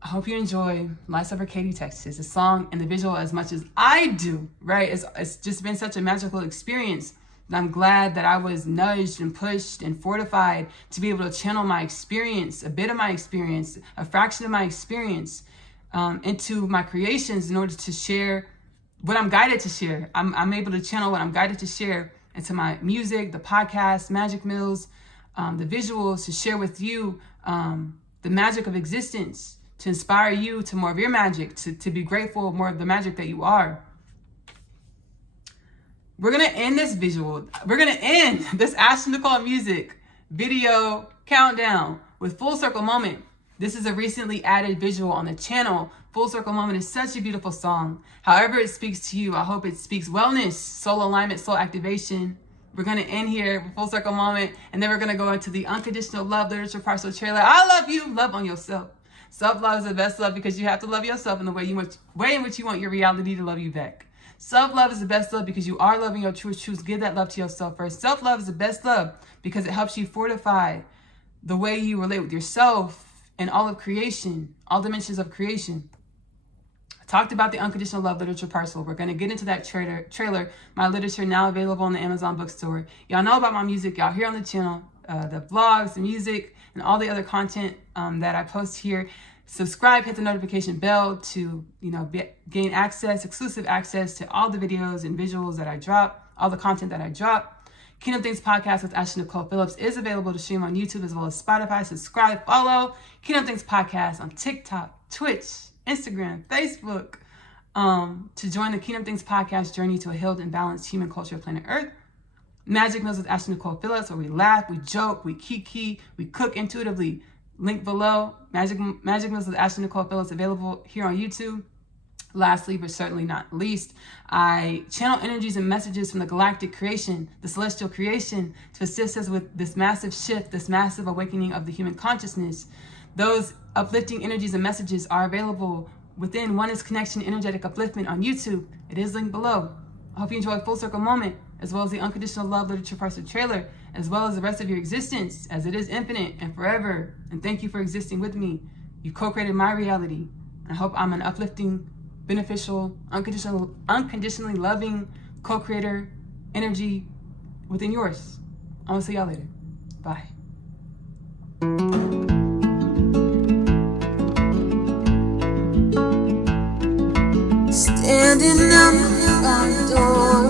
I hope you enjoy Lights Over Katy, Texas, the song and the visual as much as I do, right? It's just been such a magical experience. And I'm glad that I was nudged and pushed and fortified to be able to channel my experience, a bit of my experience, a fraction of my experience into my creations in order to share what I'm guided to share. I'm able to channel what I'm guided to share into my music, the podcast, magic mills, the visuals, to share with you the magic of existence, to inspire you to more of your magic, to be grateful more of the magic that you are. We're going to end this visual. We're going to end this Ashley Nicole music video countdown with Full Circle Moment. This is a recently added visual on the channel. Full Circle Moment is such a beautiful song. However it speaks to you, I hope it speaks wellness, soul alignment, soul activation. We're going to end here with Full Circle Moment, and then we're going to go into the Unconditional Love Literature Parcel trailer. I love you. Love on yourself. Self-love is the best love because you have to love yourself in the way in which you want your reality to love you back. Self-love is the best love because you are loving your truest truths. Give that love to yourself first. Self-love is the best love because it helps you fortify the way you relate with yourself and all of creation, all dimensions of creation. I talked about the Unconditional Love Literature Parcel. We're going to get into that trailer. My literature now available on the Amazon bookstore. Y'all know about my music. Y'all here on the channel, the vlogs, the music, and all the other content that I post here. Subscribe, hit the notification bell to gain access, exclusive access to all the videos and visuals that I drop, all the content that I drop. Kingdom Things Podcast with Ashley Nicole Phillips is available to stream on YouTube as well as Spotify. Subscribe, follow Kingdom Things Podcast on TikTok, Twitch, Instagram, Facebook, to join the Kingdom Things Podcast journey to a healed and balanced human culture of planet Earth. Magic Meals with Ashley Nicole Phillips, where we laugh, we joke, we kiki, we cook intuitively. Link below. Magic Meals with Ashley Nicole Phillips, available here on YouTube. Lastly, but certainly not least, I channel energies and messages from the galactic creation, the celestial creation, to assist us with this massive shift, this massive awakening of the human consciousness. Those uplifting energies and messages are available within Oneness Connection Energetic Upliftment on YouTube. It is linked below. I hope you enjoy Full Circle Moment, as well as the Unconditional Love Literature Parcel trailer, as well as the rest of your existence, as it is infinite and forever. And thank you for existing with me. You co-created my reality. And I hope I'm an uplifting, beneficial, unconditionally loving co-creator energy within yours. I will see y'all later. Bye. Standing on the front door,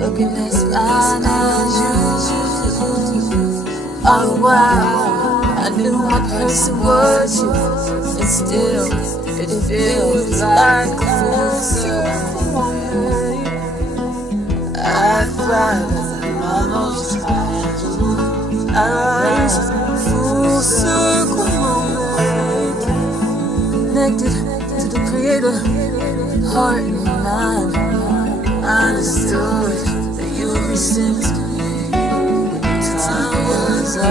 looking as fine as you. All the while, I knew my person was you, and still it feels like a full circle. I thrive as I'm almost eyes, full circle moment, connected to the Creator, heart and mind. I understood that you would be sent to me when the time was up.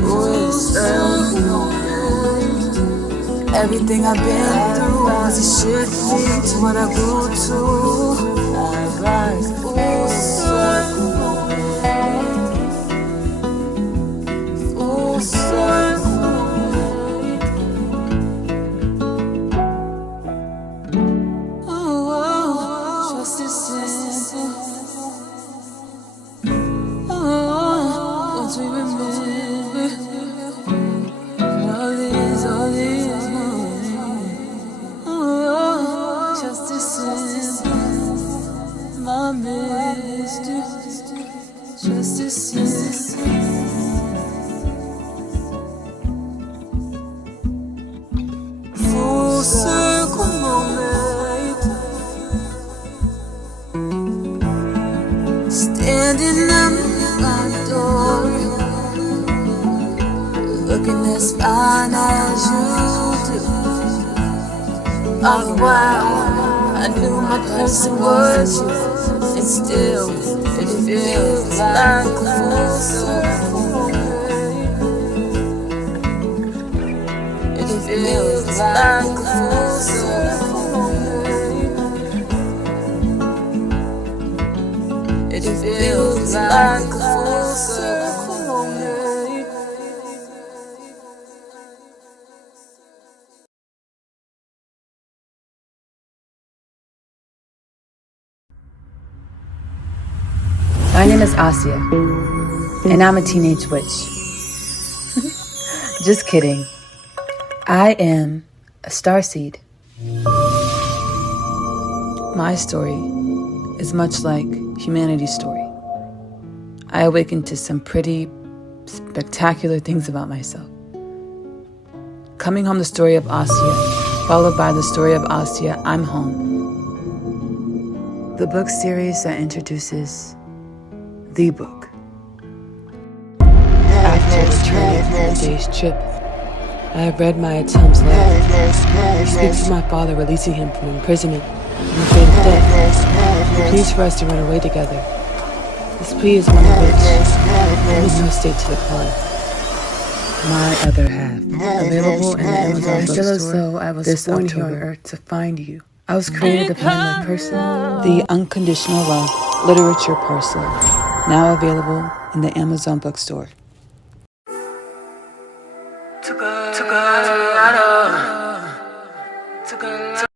Full circle moment. Everything I've been through was a shit me to what I grew to. I rise, full circle moment. Full circle. Oh, trust is simple. Oh, once we remember all these moments. Oh, trust is simple. My mister, trust is simple. Full circle moment, standing at the front door, looking as fine as you do. All the while, I knew my person was you, and still it feels like a full circle moment. It feels like a full circle moment. It feels like a full circle moment. My name is Asia, and I'm a teenage witch. Just kidding. I am a starseed. My story is much like humanity's story. I awakened to some pretty spectacular things about myself. Coming home, the story of Asia, followed by the story of Asia, I'm home. The book series that introduces the book. After returning from the day's trip, I have read my attempts letter. It speaks of my father releasing him from imprisonment and the fate of death. He pleads for us to run away together. This plea is one of which there is no state to decline. My other half, available in the Amazon bookstore. I feel as though I was born here on Earth to find you. I was created to find my person, the unconditional love literature parcel, now available in the Amazon bookstore. Took a